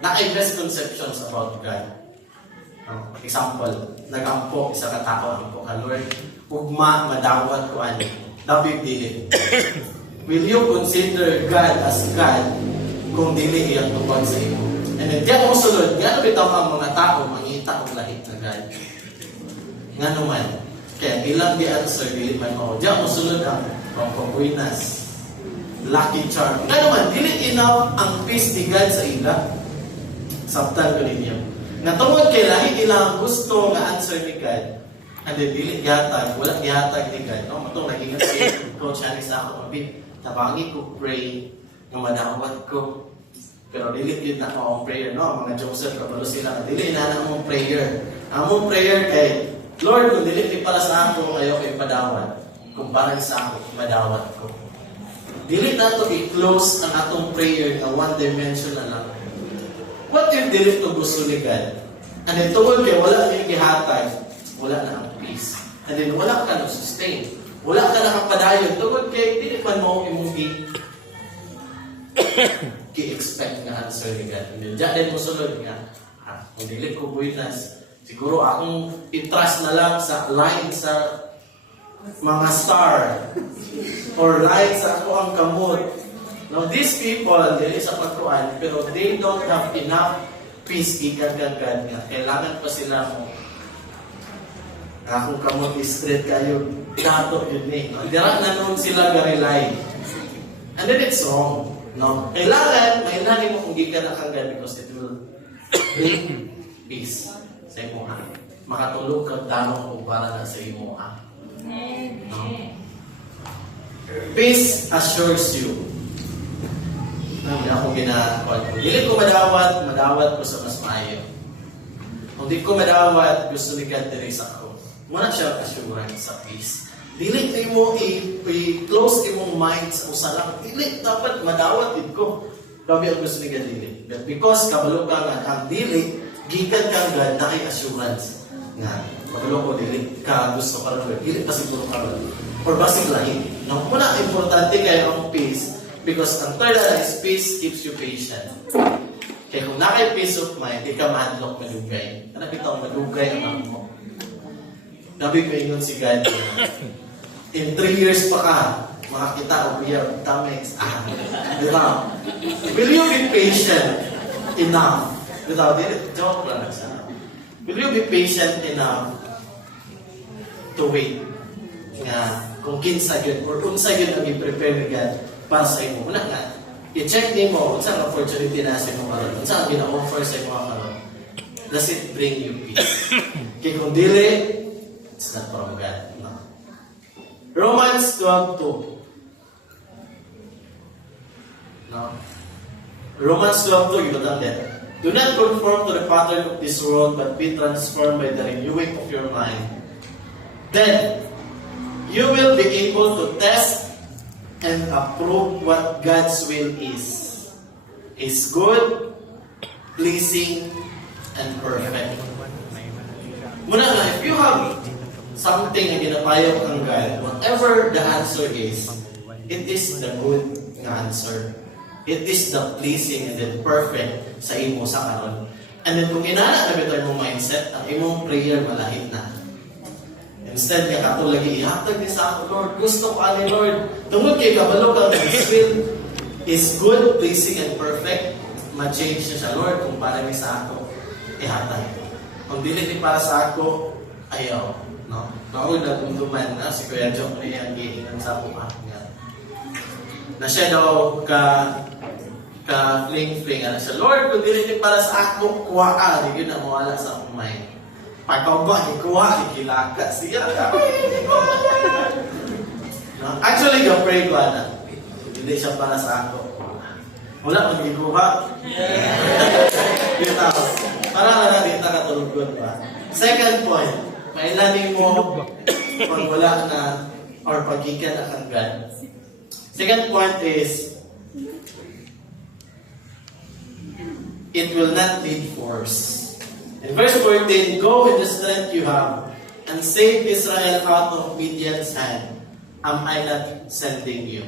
naka-misconceptions about God. Example, nagampo isa ka tao ang po ka Lord, ugma madawat ko ani. Dapat dili. Will you consider God as God kung dili iyang tupad sa imo? And then diyan mo sulod, ngano bitaw ang mga tao mangita og lahit na God. Ngano man. Kaya ilang di answer dili man mao. Diyan mo sulod ang pagpabuinas. Lucky charm. Ngano man dili enough ang peace ni God sa ila. Sabtan ko ninyo. Natungod kay lahi ilang gusto nga answer ni God. And then dili yatag, wala yatag ni God. No, matong nag-ingat si Coach Shani sa ako, mabit, tabangi ko pray nga madawat ko. Pero dili yun na ako ang prayer, no? Mga Joseph, kabalo sila, dili na ang prayer. Ang prayer kay Lord, kung dili para sa ako, ayaw kay padawat. Kung parang sa ako, madawat ko. Dili na to i-close ang atong prayer na one dimension na lang. What if dili to gusto ni God? And then tungod kay wala nang gihatag, wala na ang peace. And then wala ka na sustain. Wala ka na kapadayon. Tungod kay dili man mo imong ki-expect nga answer ni God. And then diyan mo sulod nga, kung dili ko buinas, siguro akong i-trust na lang sa line sa mga star or line sa ako ang kamot. Now, these people, dili sa pagkuhan, pero they don't have enough peace ikagagad nga. Kailangan pa sila mo. Kung kamot straight kayo, dato yun eh. Dira na noon sila ga-rely. And then it's wrong. No? Kailangan, mahilahin mo kung gikan na kang God because it will bring peace sa imo ha. Makatulog kang tanong kung para na sa imo ha. No? Peace assures you. Hindi ako ginagawa. Kung hindi ko madawat ko sa mas maayo. Kung di ko madawat, gusto ni God diri sa ako. Muna siya assurance sa peace. Dili mo i-close imong mind sa usa lang. Dili, dapat madawat din ko. Gabi ang gusto ni God dili. But because kabalo ka nga, ang dili, gikan kang God na kay assurance. Nga, kabalo ko dili, ka gusto ka rin. Dili pa siguro ka rin. Or basig lahi. No? Muna, importante kayo ang peace. Because ang third is peace keeps you patient. Kaya kung nakay peace of mind, di ka madlock madugay. Ano bitaw madugay ang mo? Gabi ko ingon si God. In 3 years pa ka, makakita o biya, damage. Diba? Will you be patient enough? Diba? Joke lang siya. Will you be patient enough to wait? Nga, kung kinsa yun, or unsa yun ang i-prepare ni God para sa imo. Wala nga. I-check din mo, unsa ang opportunity na sa imo karon. Unsa ang gina-offer sa imo karon. Does it bring you peace? Kaya kung dili, it's not from God. No. Romans 12:2. No. Romans 12:2, you got that. Do not conform to the pattern of this world, but be transformed by the renewing of your mind. Then, you will be able to test and approve what God's will is good, pleasing, and perfect. Muna nga, if you have something na ginapayag ang God, whatever the answer is, it is the good answer. It is the pleasing and the perfect sa imo sa karon. And then kung inana na bitaw mong mindset, ang imong prayer malahit na. Instead nga kato lagi ihatag ni sa ako, Lord, gusto ko ani Lord. Tungod kay kabalo ka His will is good, pleasing, and perfect. Ma-change niya siya, Lord, kung para ni sa ako, ihatag. Kung dili ni para sa ako, ayaw. No? Kaoy na kunduman na si Kuya Jok na yung giingan sa ako nga. Na siya daw ka fling-fling. Ano siya, Lord, kung dili ni para sa ako, kuha ka. Hindi yun na mawala sa akong mind. Pagkaba, ikuha, ikilaka siya. No? Actually, yung pray ko na. Hindi siya para sa ako. Wala kung ikuha. Dito. Para na natin nakatulog pa. Second point, mailanin mo pag wala na or pagkikan na kang God. Second point is, it will not need force. In verse 14, go with the strength you have and save Israel out of Midian's hand. Am I not sending you?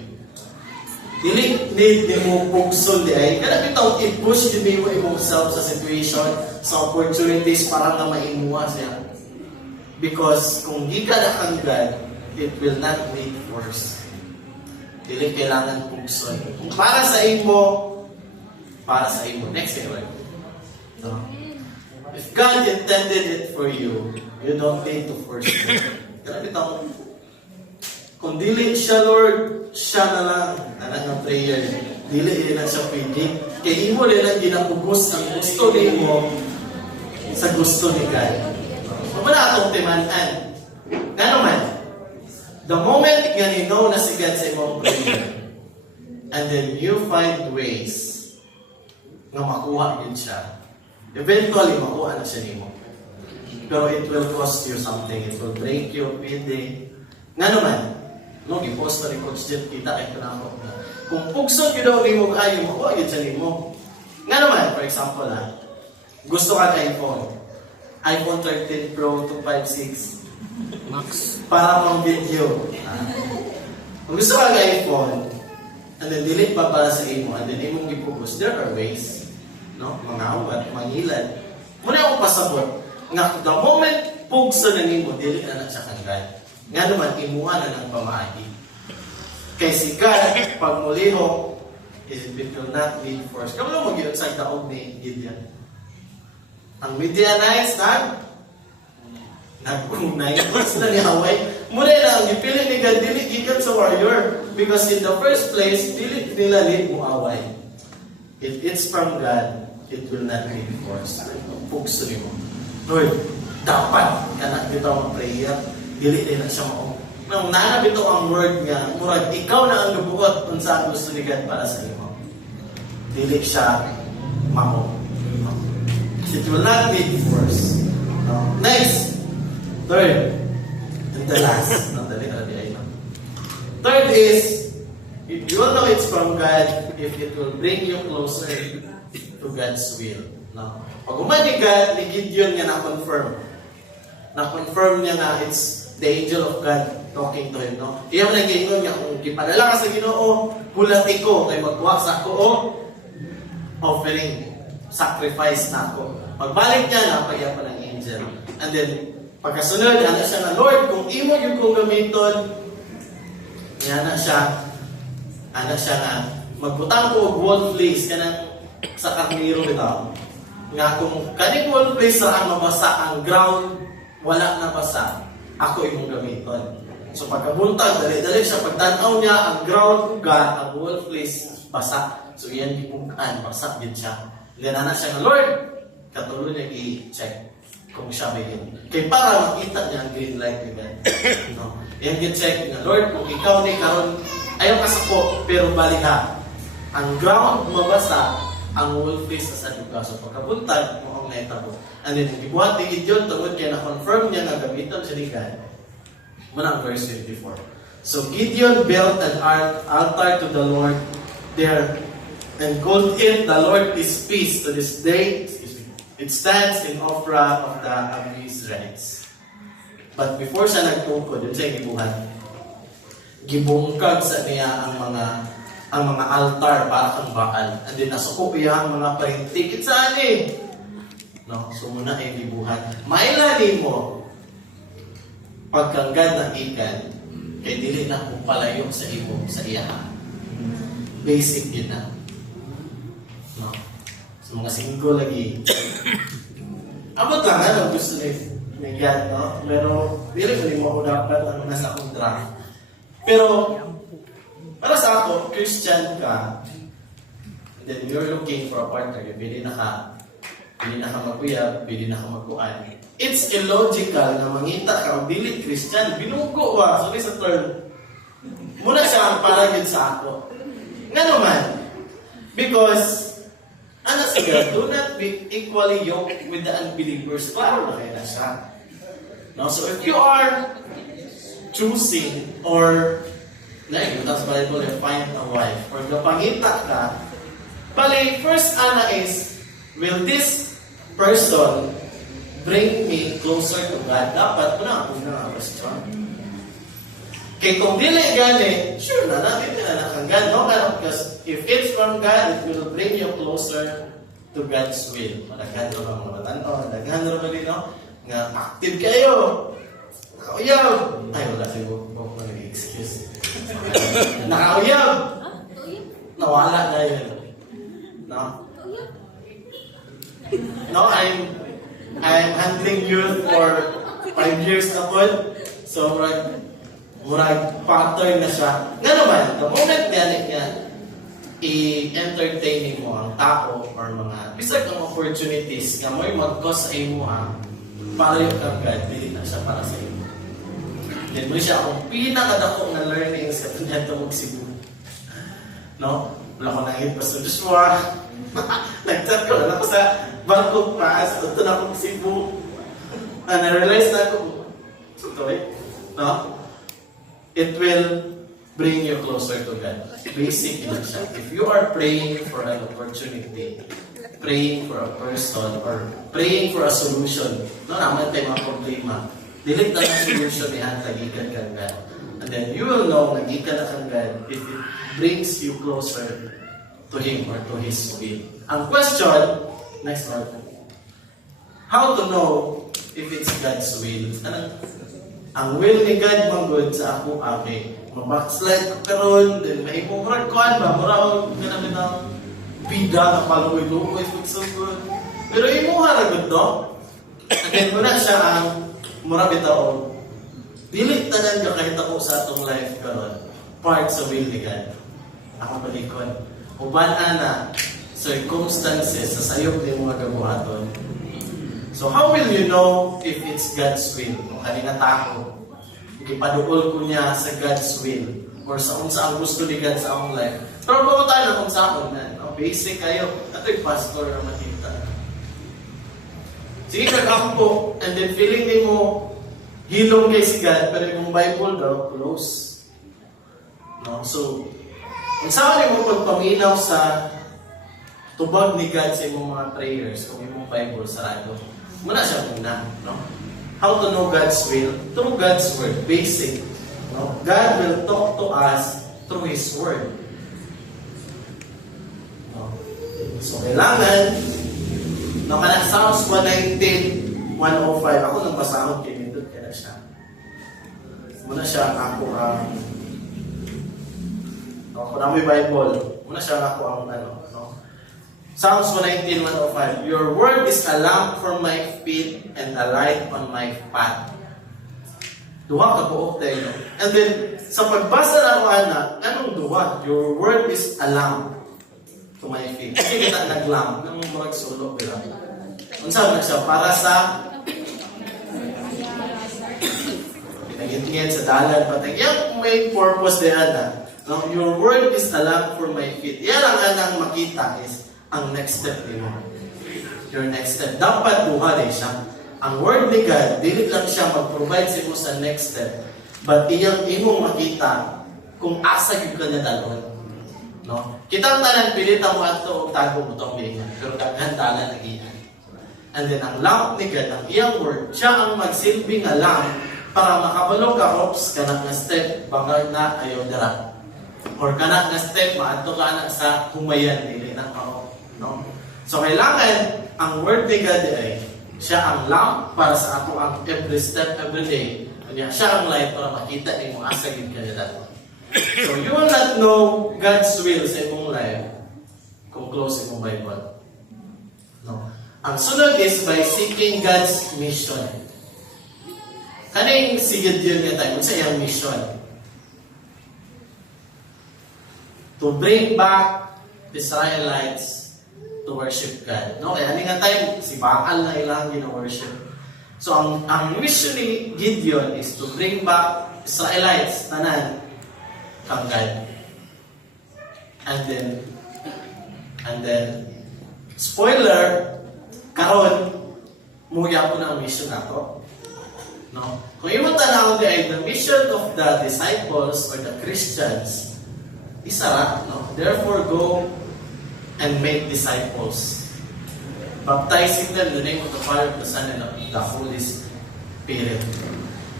Dili need mo pugson di ay. Kada bitaw i-push din mo imong self sa situation, sa opportunities para na maimuha siya. Because kung di ka na kang God, it will not need force. Dili kailangan pugson. Kung para sa imo, para sa imo. Next word. No? If God intended it for you, you don't need to force it. Kada bitaw kung dili siya, Lord, siya na lang. Anak ng prayer. Dili na siya pwede. Kaya imo rin ang ginapugos ang gusto ni mo sa gusto ni God. So, wala atong timanan. Nga naman, the moment nga ni-know na si God sa imong prayer, and then you find ways na makuha yun siya, eventually, makuha na siya ni mo. Pero it will cost you something. It will break you, pwede. Nga naman, no, i-post na rin Coach Jet, kita kayo na ako. Kung pugson yun daw mo kayo, makuha yun sa mo. Nga naman, for example, gusto ka na iPhone 13 Pro 256 Max para pang video. Kung gusto ka na iPhone, and then delete pa para sa imo, and then imong ipugos, there are ways. No? Mga awat, mangilad. Muna akong pasabot, nga the moment pugson na nimo, delete na siya kanggan. Nga naman, imuha na ng pamaagi. Kay si God, pag muliho, it will not need force. Kamu lang mag-iyon sa daog ni Gideon. Ang Midianites, nag-unay. Sila ni Hawaii. Muna na, ang ipili ni God, dili gikan sa warrior. Because in the first place, dili nila mo away. If it's from God, it will not be forced. Pugso mo. Lord, dapat ka na dito ang prayer. Dili din na siya mo. Nang nanab ito ang word nga, murag ikaw na ang lubuot kung saan gusto ni God para sa imo. Dili siya mao. It will not be forced. No. Next. Third. And the last. Third is, if you know it's from God, if it will bring you closer to God's will. No. Pag umani God, ni Gideon nga na-confirm. Na-confirm niya na it's the angel of God talking to him. No? Iyan na gingon niya, kung ipadala ka sa Ginoo, hulati ko, kay magwa sa ko o offering, sacrifice na ako. Pagbalik niya, napagyan pa ng angel. And then, pagkasunod, ano siya na, Lord, kung imo yung kong gamiton, yan na siya na, magbutang ko og wolf fleece kanang sa karniro bitaw. Nga kung kaning wolf fleece ra ang mabasa ang ground, wala na basa, ako imong gamiton. So pagkabuntag, dali-dali siya pagtan-aw niya ang ground uga, ang wolf fleece basa. So iyan gipukan, basa gid siya. Then ana siya nga, Lord, katuloy niya i-check kung siya may yun. Kaya para makita niya ang green light ni God. No? Yan i-check nga, Lord, kung ikaw ni karon ayaw ka sa po, pero balik ha. Ang ground mabasa, ang wolf face sa lugar. So pagkabuntag, mukhang naitabo. And then, ibuhat ni Gideon, tungod kaya na-confirm niya na gamitan siya ni God. Muna ang verse 24. So Gideon built an altar to the Lord there and called it, the Lord is peace. To this day, it stands in Ophrah of the Abiezrites. But before siya nagtungkod, yun siya gibuhat. Gibungkag sa niya ang mga altar para kang Baal. And then nasuko iya ang mga parintikit sa ani. No, so muna ay gibuhat. Mailani mo pagkanggad ng ikan kay dili na kung palayo sa imo sa iya. Basic yun na. No. So mga singko lagi. Abot lang ano gusto ni God, no? Pero dili mo ako dapat ang nasa akong draft. Pero para sa ako, Christian ka, and then you're looking for a partner, pili na ka magkuyab, pili na ka magkuan. It's illogical na mangita ka, dili Christian, binugo wa, sorry sa term. Muna siya ang paragid sa ako. Nga naman, because ano siya, do not be equally yoked with the unbelievers. Klaro na kayo na siya. No? So if you are choosing or that's Bible and find a wife or napangita ka, bali, first ana is, will this person bring me closer to God? Dapat mo na akong question. Kaya kung dili gani, sure na natin na nakanggan, no? Because if it's from God, it will bring you closer to God's will. Madaghan ro mga matanaw, madaghan ro ba no? Nga active kayo. Nakauyaw. Ay, wala siguro. Huwag mo nag-excuse. Nakauyaw. Nawala na yun. No? No, I'm handling youth for 5 years na po. So, murag pattern na siya. Nga naman, the moment nga i-entertaining mo ang tao or mga bisag ng opportunities na mo'y mag-cause sa imo para yung kagad, dili na siya para sa imo. Then mo siya akong pinakadako na learning sa Pineto Magsibu. No? Wala ko nangit pa sa Joshua. Nag-chat ko na ako sa Bangkok Pass. Ito na akong Cebu. Na-realize na ako. So, no? It will bring you closer to God. Basic yun siya. If you are praying for an opportunity, praying for a person, or praying for a solution, no, naman tayo mga problema, delete na ang solution ni Hanta, gikan kang God. And then you will know na gikan na kang God if it brings you closer to Him or to His will. Ang question, next one, how to know if it's God's will? Ang will ni God manggod sa ako, mabackslide ko karon, then may imong kuan ba, mura ko namin ng bida na paluwi-luwi, pagsugod. Pero imong haragot, no? And then muna siya ang mura bitaw, dili tanan ka kahit ako sa atong life karon. part sa will ni God. Ako palikon. Uban ana, circumstances sa sayop ni mga gabuhaton. So how will you know if it's God's will? O kanina tako, ipaduol ko niya sa God's will or sa unsa ang gusto ni God sa akong life. Pero bago tayo na kung sa akong man, basic kayo. Ito'y pastor na matita. Sige, kagako po, and then feeling ni mo, hilong kay si God, pero yung Bible daw, close. No? So, kung saan mo pagpaminaw sa tubag ni God sa imong mga prayers, kung imong Bible sarado, muna siya muna. No? How to know God's will? Through God's word. Basic. No? God will talk to us through His word. No? So, kailangan, no, kanang Psalms 119, 105, ako nang basahon kay Nindot kaya siya. Muna siya ako ang kung na may Bible, muna siya ako ang no? Psalms 119, 105, Your word is a lamp for my feet and a light on my path. Duha ka buok tayo. And then, sa pagbasa na ako, anong duha? Your word is a lamp to my feet. Kasi kita nag-lamp, nang magsulo, pero kung saan siya, para sa pinag-intingin sa dalan, patag, yung may purpose na no? Your word is a lamp for my feet. Yan ang anang makita is ang next step ni mo. Your next step. Dapat duha rin siya. Ang word ni God, dili lang siya mag-provide sa mo sa next step, but iyang imong makita kung asa yung ka na dalon. No? Kitang tanan, pilita mo ato o tago mo itong bilingan, pero daghan talan nagiyan. And then, ang lamp ni God, ang iyang word, siya ang magsilbing nga lamp para makabalo ka, hopes, kanak na step, baka na ayaw dara. Or kanak na step, maato ka na sa humayan, dili na ako. No? So, kailangan, ang word ni God ay, siya ang lamp para sa ato ang every step, every day. Kanya, siya ang light para makita ni mo asa gid ka nila. So, you will not know God's will sa imong life kung close imong Bible. No. Ang sunod is by seeking God's mission. Kaning sigid yun nga tayo, sa iyang mission. To bring back the Israelites to worship God. No, kaya nga tayo, si Baal na ilang gina-worship. So, ang mission ni Gideon is to bring back Israelites, tanan, kang God. And then, spoiler, karon muya po na ang mission nato. No? Kung imo tanaw ay the mission of the disciples or the Christians, isa no? Therefore, go and make disciples. Baptizing them in the name of the Father, the Son, and of the Holy Spirit.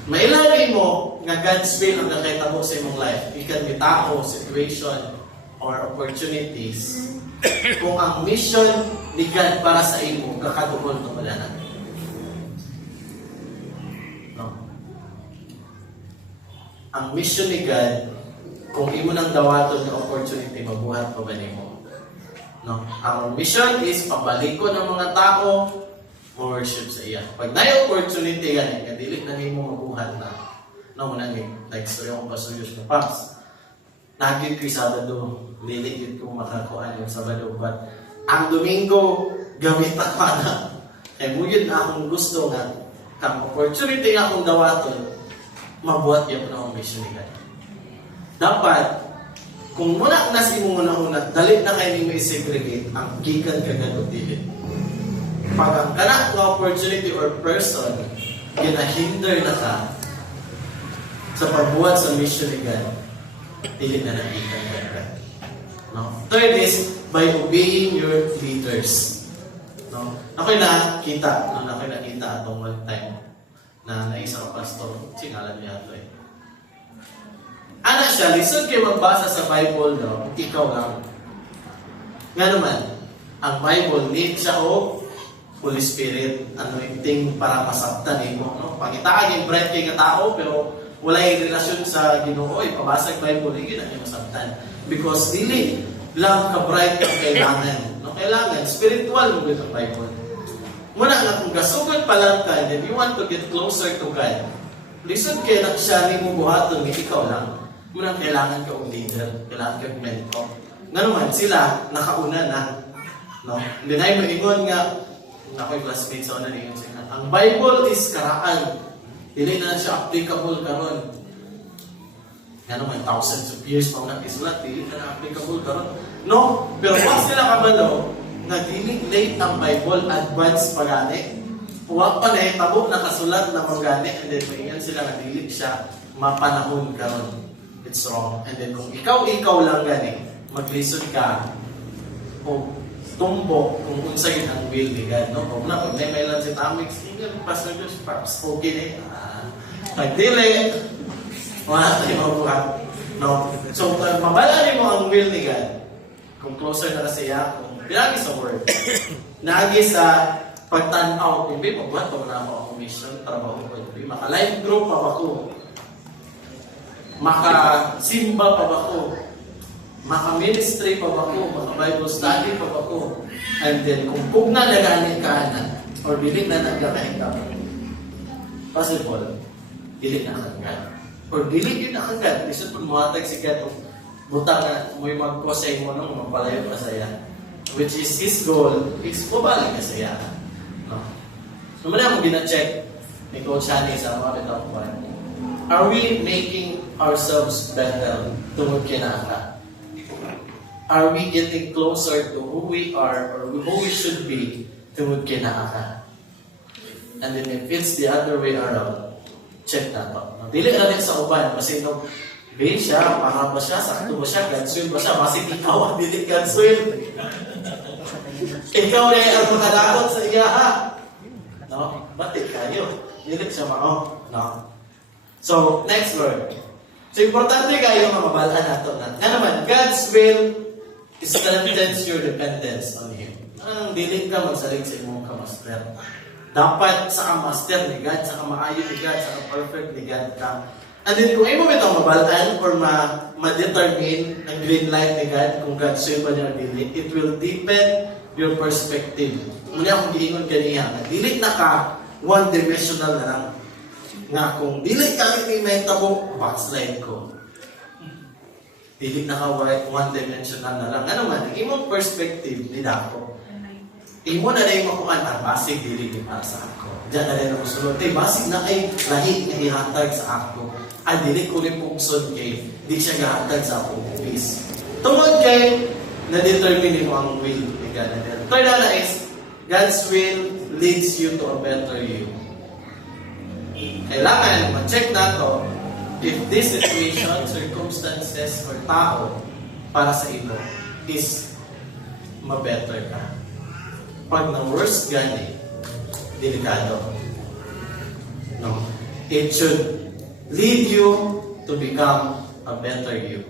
Mailagay mo nga God's will ang nakitabo sa imong life. It can be tao, situation, or opportunities. Kung ang mission ni God para sa imo, kakatubol na wala na. No? Ang mission ni God, kung imo nang dawaton ng opportunity, mabuhat pa ba nimo? No? Ang mission is pabalikon ng mga tao, worship sa iya. Pag na-opportunity yan, kadili na nimo mabuhat na. No, muna ni, like story akong pasuyos na Paps. Naging ko'y Sabado, liligid ko makakuan yung Sabado. But ang Domingo, gamit ako na. Kaya muyod na akong gusto nga, kang opportunity nga akong dawaton, mabuhat yung na akong mission ni God. Dapat, kung muna nasi mo muna, dali na kayo nimo i-segregate ang gikan kagad o dili. Pag ang kanak na opportunity or person, ginahinder na ka sa pagbuhat sa mission ni God, dili na nagikan ka. No? Third is, by obeying your leaders. No? Ako'y nakita atong one time na isang pastor, singalan niya ito eh. Ana siya, lisod kayo magbasa sa Bible, no? Ikaw lang. Nga naman, ang Bible need siya o Holy Spirit, anointing para masabtan mo. No? Pangitaan yung bread kay tao, pero wala yung relasyon sa Ginoo. Pabasag Bible, hindi na yung masabtan. Because dili lang ka-bright ang kailangan. No? Kailangan, spiritual mo yung Bible. Muna nga, kung gasugod pa lang ka, and you want to get closer to God, listen kayo na siya ni mo buhaton, ikaw lang. Muna kailangan ka og leader, kailangan ka og mentor. Nga naman, sila, nakauna na. No? Hindi na yung ingon nga, ako'y classmates sa una rin sila. Ang Bible is karaan. Dili na siya applicable karon. Nga naman, thousands of years pa unang isulat, dili na applicable karon. No? Pero once sila kabalo, na dili late ang Bible, advance pa gani. Huwag pa na tabo nakasulat na magani, and then maingan sila na dili siya mapanahon karon. It's wrong. And then kung ikaw lang gani, maglisod ka o tumbo kung unsa yun ang will ni God. No? Kung na, pag may lang si Tamix, tingnan, Pastor Diyos, perhaps okay na yun. Nagdili. Wala tayo mabuhat. No? So, mabalari mo ang will ni God. Kung closer na kasi kung pinagi sa word, nagi sa pagtanaw, kung mabuhat pa mo na ako ang mission, trabaho ko, maka-life group pa ba ko, maka-simba pa ba ko, maka-ministry pa ba ko, maka-Bible study pa ba ko, and then kung na naganin ka na, or bilik na nagkakain ka, possible, bilik na kagad. Or bilik yun na kagad. Isip pag muhatag si Keto, butang na mo'y magkosay mo nung magpalayo ka saya. Which is his goal, is pabalik ka saya. No? So, muna mo gina-check ni Coach Hanny sa mga bitang ko. Are we making ourselves better tungod kinaka? Are we getting closer to who we are or who we should be tungod kinaka? And then if it's the other way around, check na to. Dili na rin sa uban, kasi nung babe siya, para ba siya, sakto ba siya, ganswil ba siya, masig ikaw ang dili ganswil. Ikaw rin ang makadakot sa iya, ha? No? Batik kayo. Dili siya mao. No? So, next word. So, importante kayo mababalaan nato na. Nga naman, God's will strengthens your dependence on Him. Ang dili ka magsalig sa imong kamaster. Dapat sa kamaster ni God, sa kamaayo ni God, sa perfect ni God ka. And then, kung imo itong mabalaan or ma-determine ang green light ni God, kung God's will ba niya dili, it will deepen your perspective. Muna akong giingon kaniya, dili na ka one-dimensional na lang. Nga kung dili ka implementa mo, backslide ko. Dili na ka one-dimensional na lang. Ano man, ang imong perspective, di ako. Imo na rin makuhaan, basig dili di para sa ako. Diyan na rin ang musulod. Basig na kay lahi nga ihatag sa ako. Dili ko rin pungsod kay, di siya gahatag sa akong peace. Tungod kay, na-determine mo ang will ni God. Third na is, God's will leads you to a better you. Kailangan ma-check na to if this situation, circumstances, or tao para sa imo is ma-better ka. Pag na-worst gani, delikado. No? It should lead you to become a better you.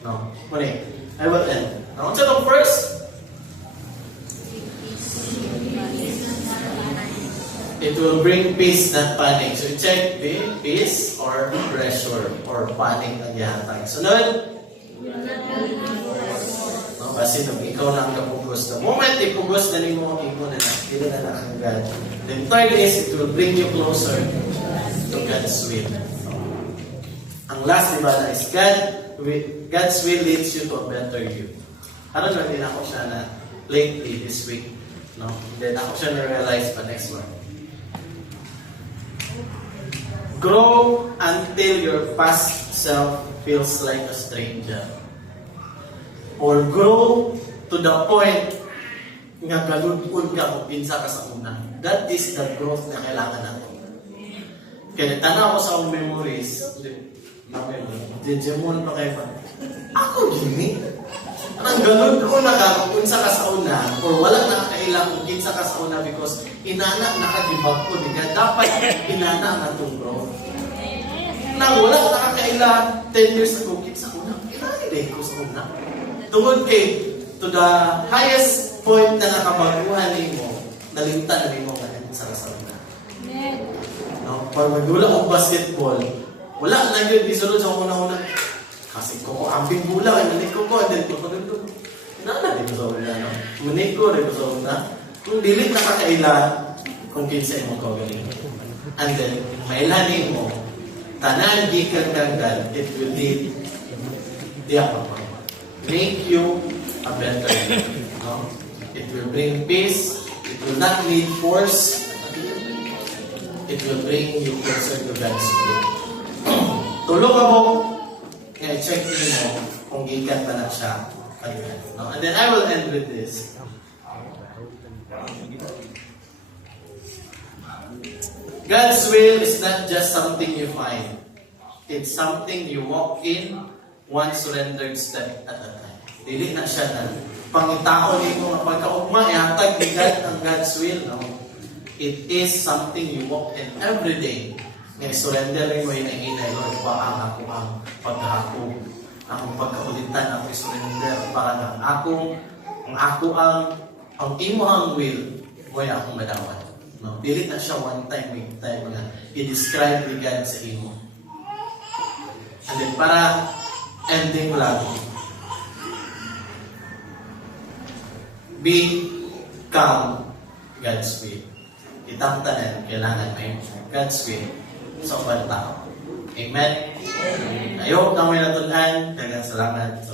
No? Muna, I will end. Now, what's the first? It will bring peace, not panic. So, check the peace or pressure or panic ang yahatag. Sunod? No, kasi nung ikaw lang kapugos. The moment ipugos na rin mo, imo na hindi na nakagad. Then third is, it will bring you closer to God's will. Ang last, diba, na is God's will leads you to a better you. Ano na din ako siya na lately this week. No? Then ako siya na-realize pa next one. Grow until your past self feels like a stranger. Or grow to the point nga galudod ka kung pinsa ka sa una. That is the growth na kailangan natin. Kaya tanaw ko sa akong memories, Jejemon pa kayo pa. Ako gini. Ang galud ko na kung pinsa ka sa una, or wala na kailangan kung pinsa ka sa una because inana nakagibag ko. Dapat inana na itong growth. Nang wala nakakailan 10 years ago, sa una, inanilay ko sa una. Tungod kay, to the highest point na nakabaguhan mo, nalimtan na mo ganun sa una. No? Pag magdula kong basketball, wala na yun, disunod sa una-una. Kasi ko ambing bulang, ay manik ko, and then ko, inana dito sa una, no? Manik ko dito sa una. Kung dilit nakakailan, kung kinsa mo ko galing. And then, mailanin mo, tanan gikan kang God, it will lead make you a better man. No? It will bring peace. It will not need force. It will bring you closer to God's will. Tulog ako, kaya check mo kung gikan ba na siya. No? And then I will end with this. God's will is not just something you find. It's something you walk in one surrendered step at a time. Dili na siya na pangitao nito nga pagkaugma, ihatag ni God ang God's will. No? It is something you walk in every day. Ngayon, surrenderin mo yun ang inay, Lord, ang ako ang pagkahako. Akong pagkaulitan, ako surrender para nga ang imuhang will, huwag akong madawat. No? Dili na siya one time, nga i-describe ni God sa imo. And then, para ending lang, become God's will. Itang tanan, kailangan may God's will sa ubang tao. Amen? Ayaw na may natulan, kaya salamat.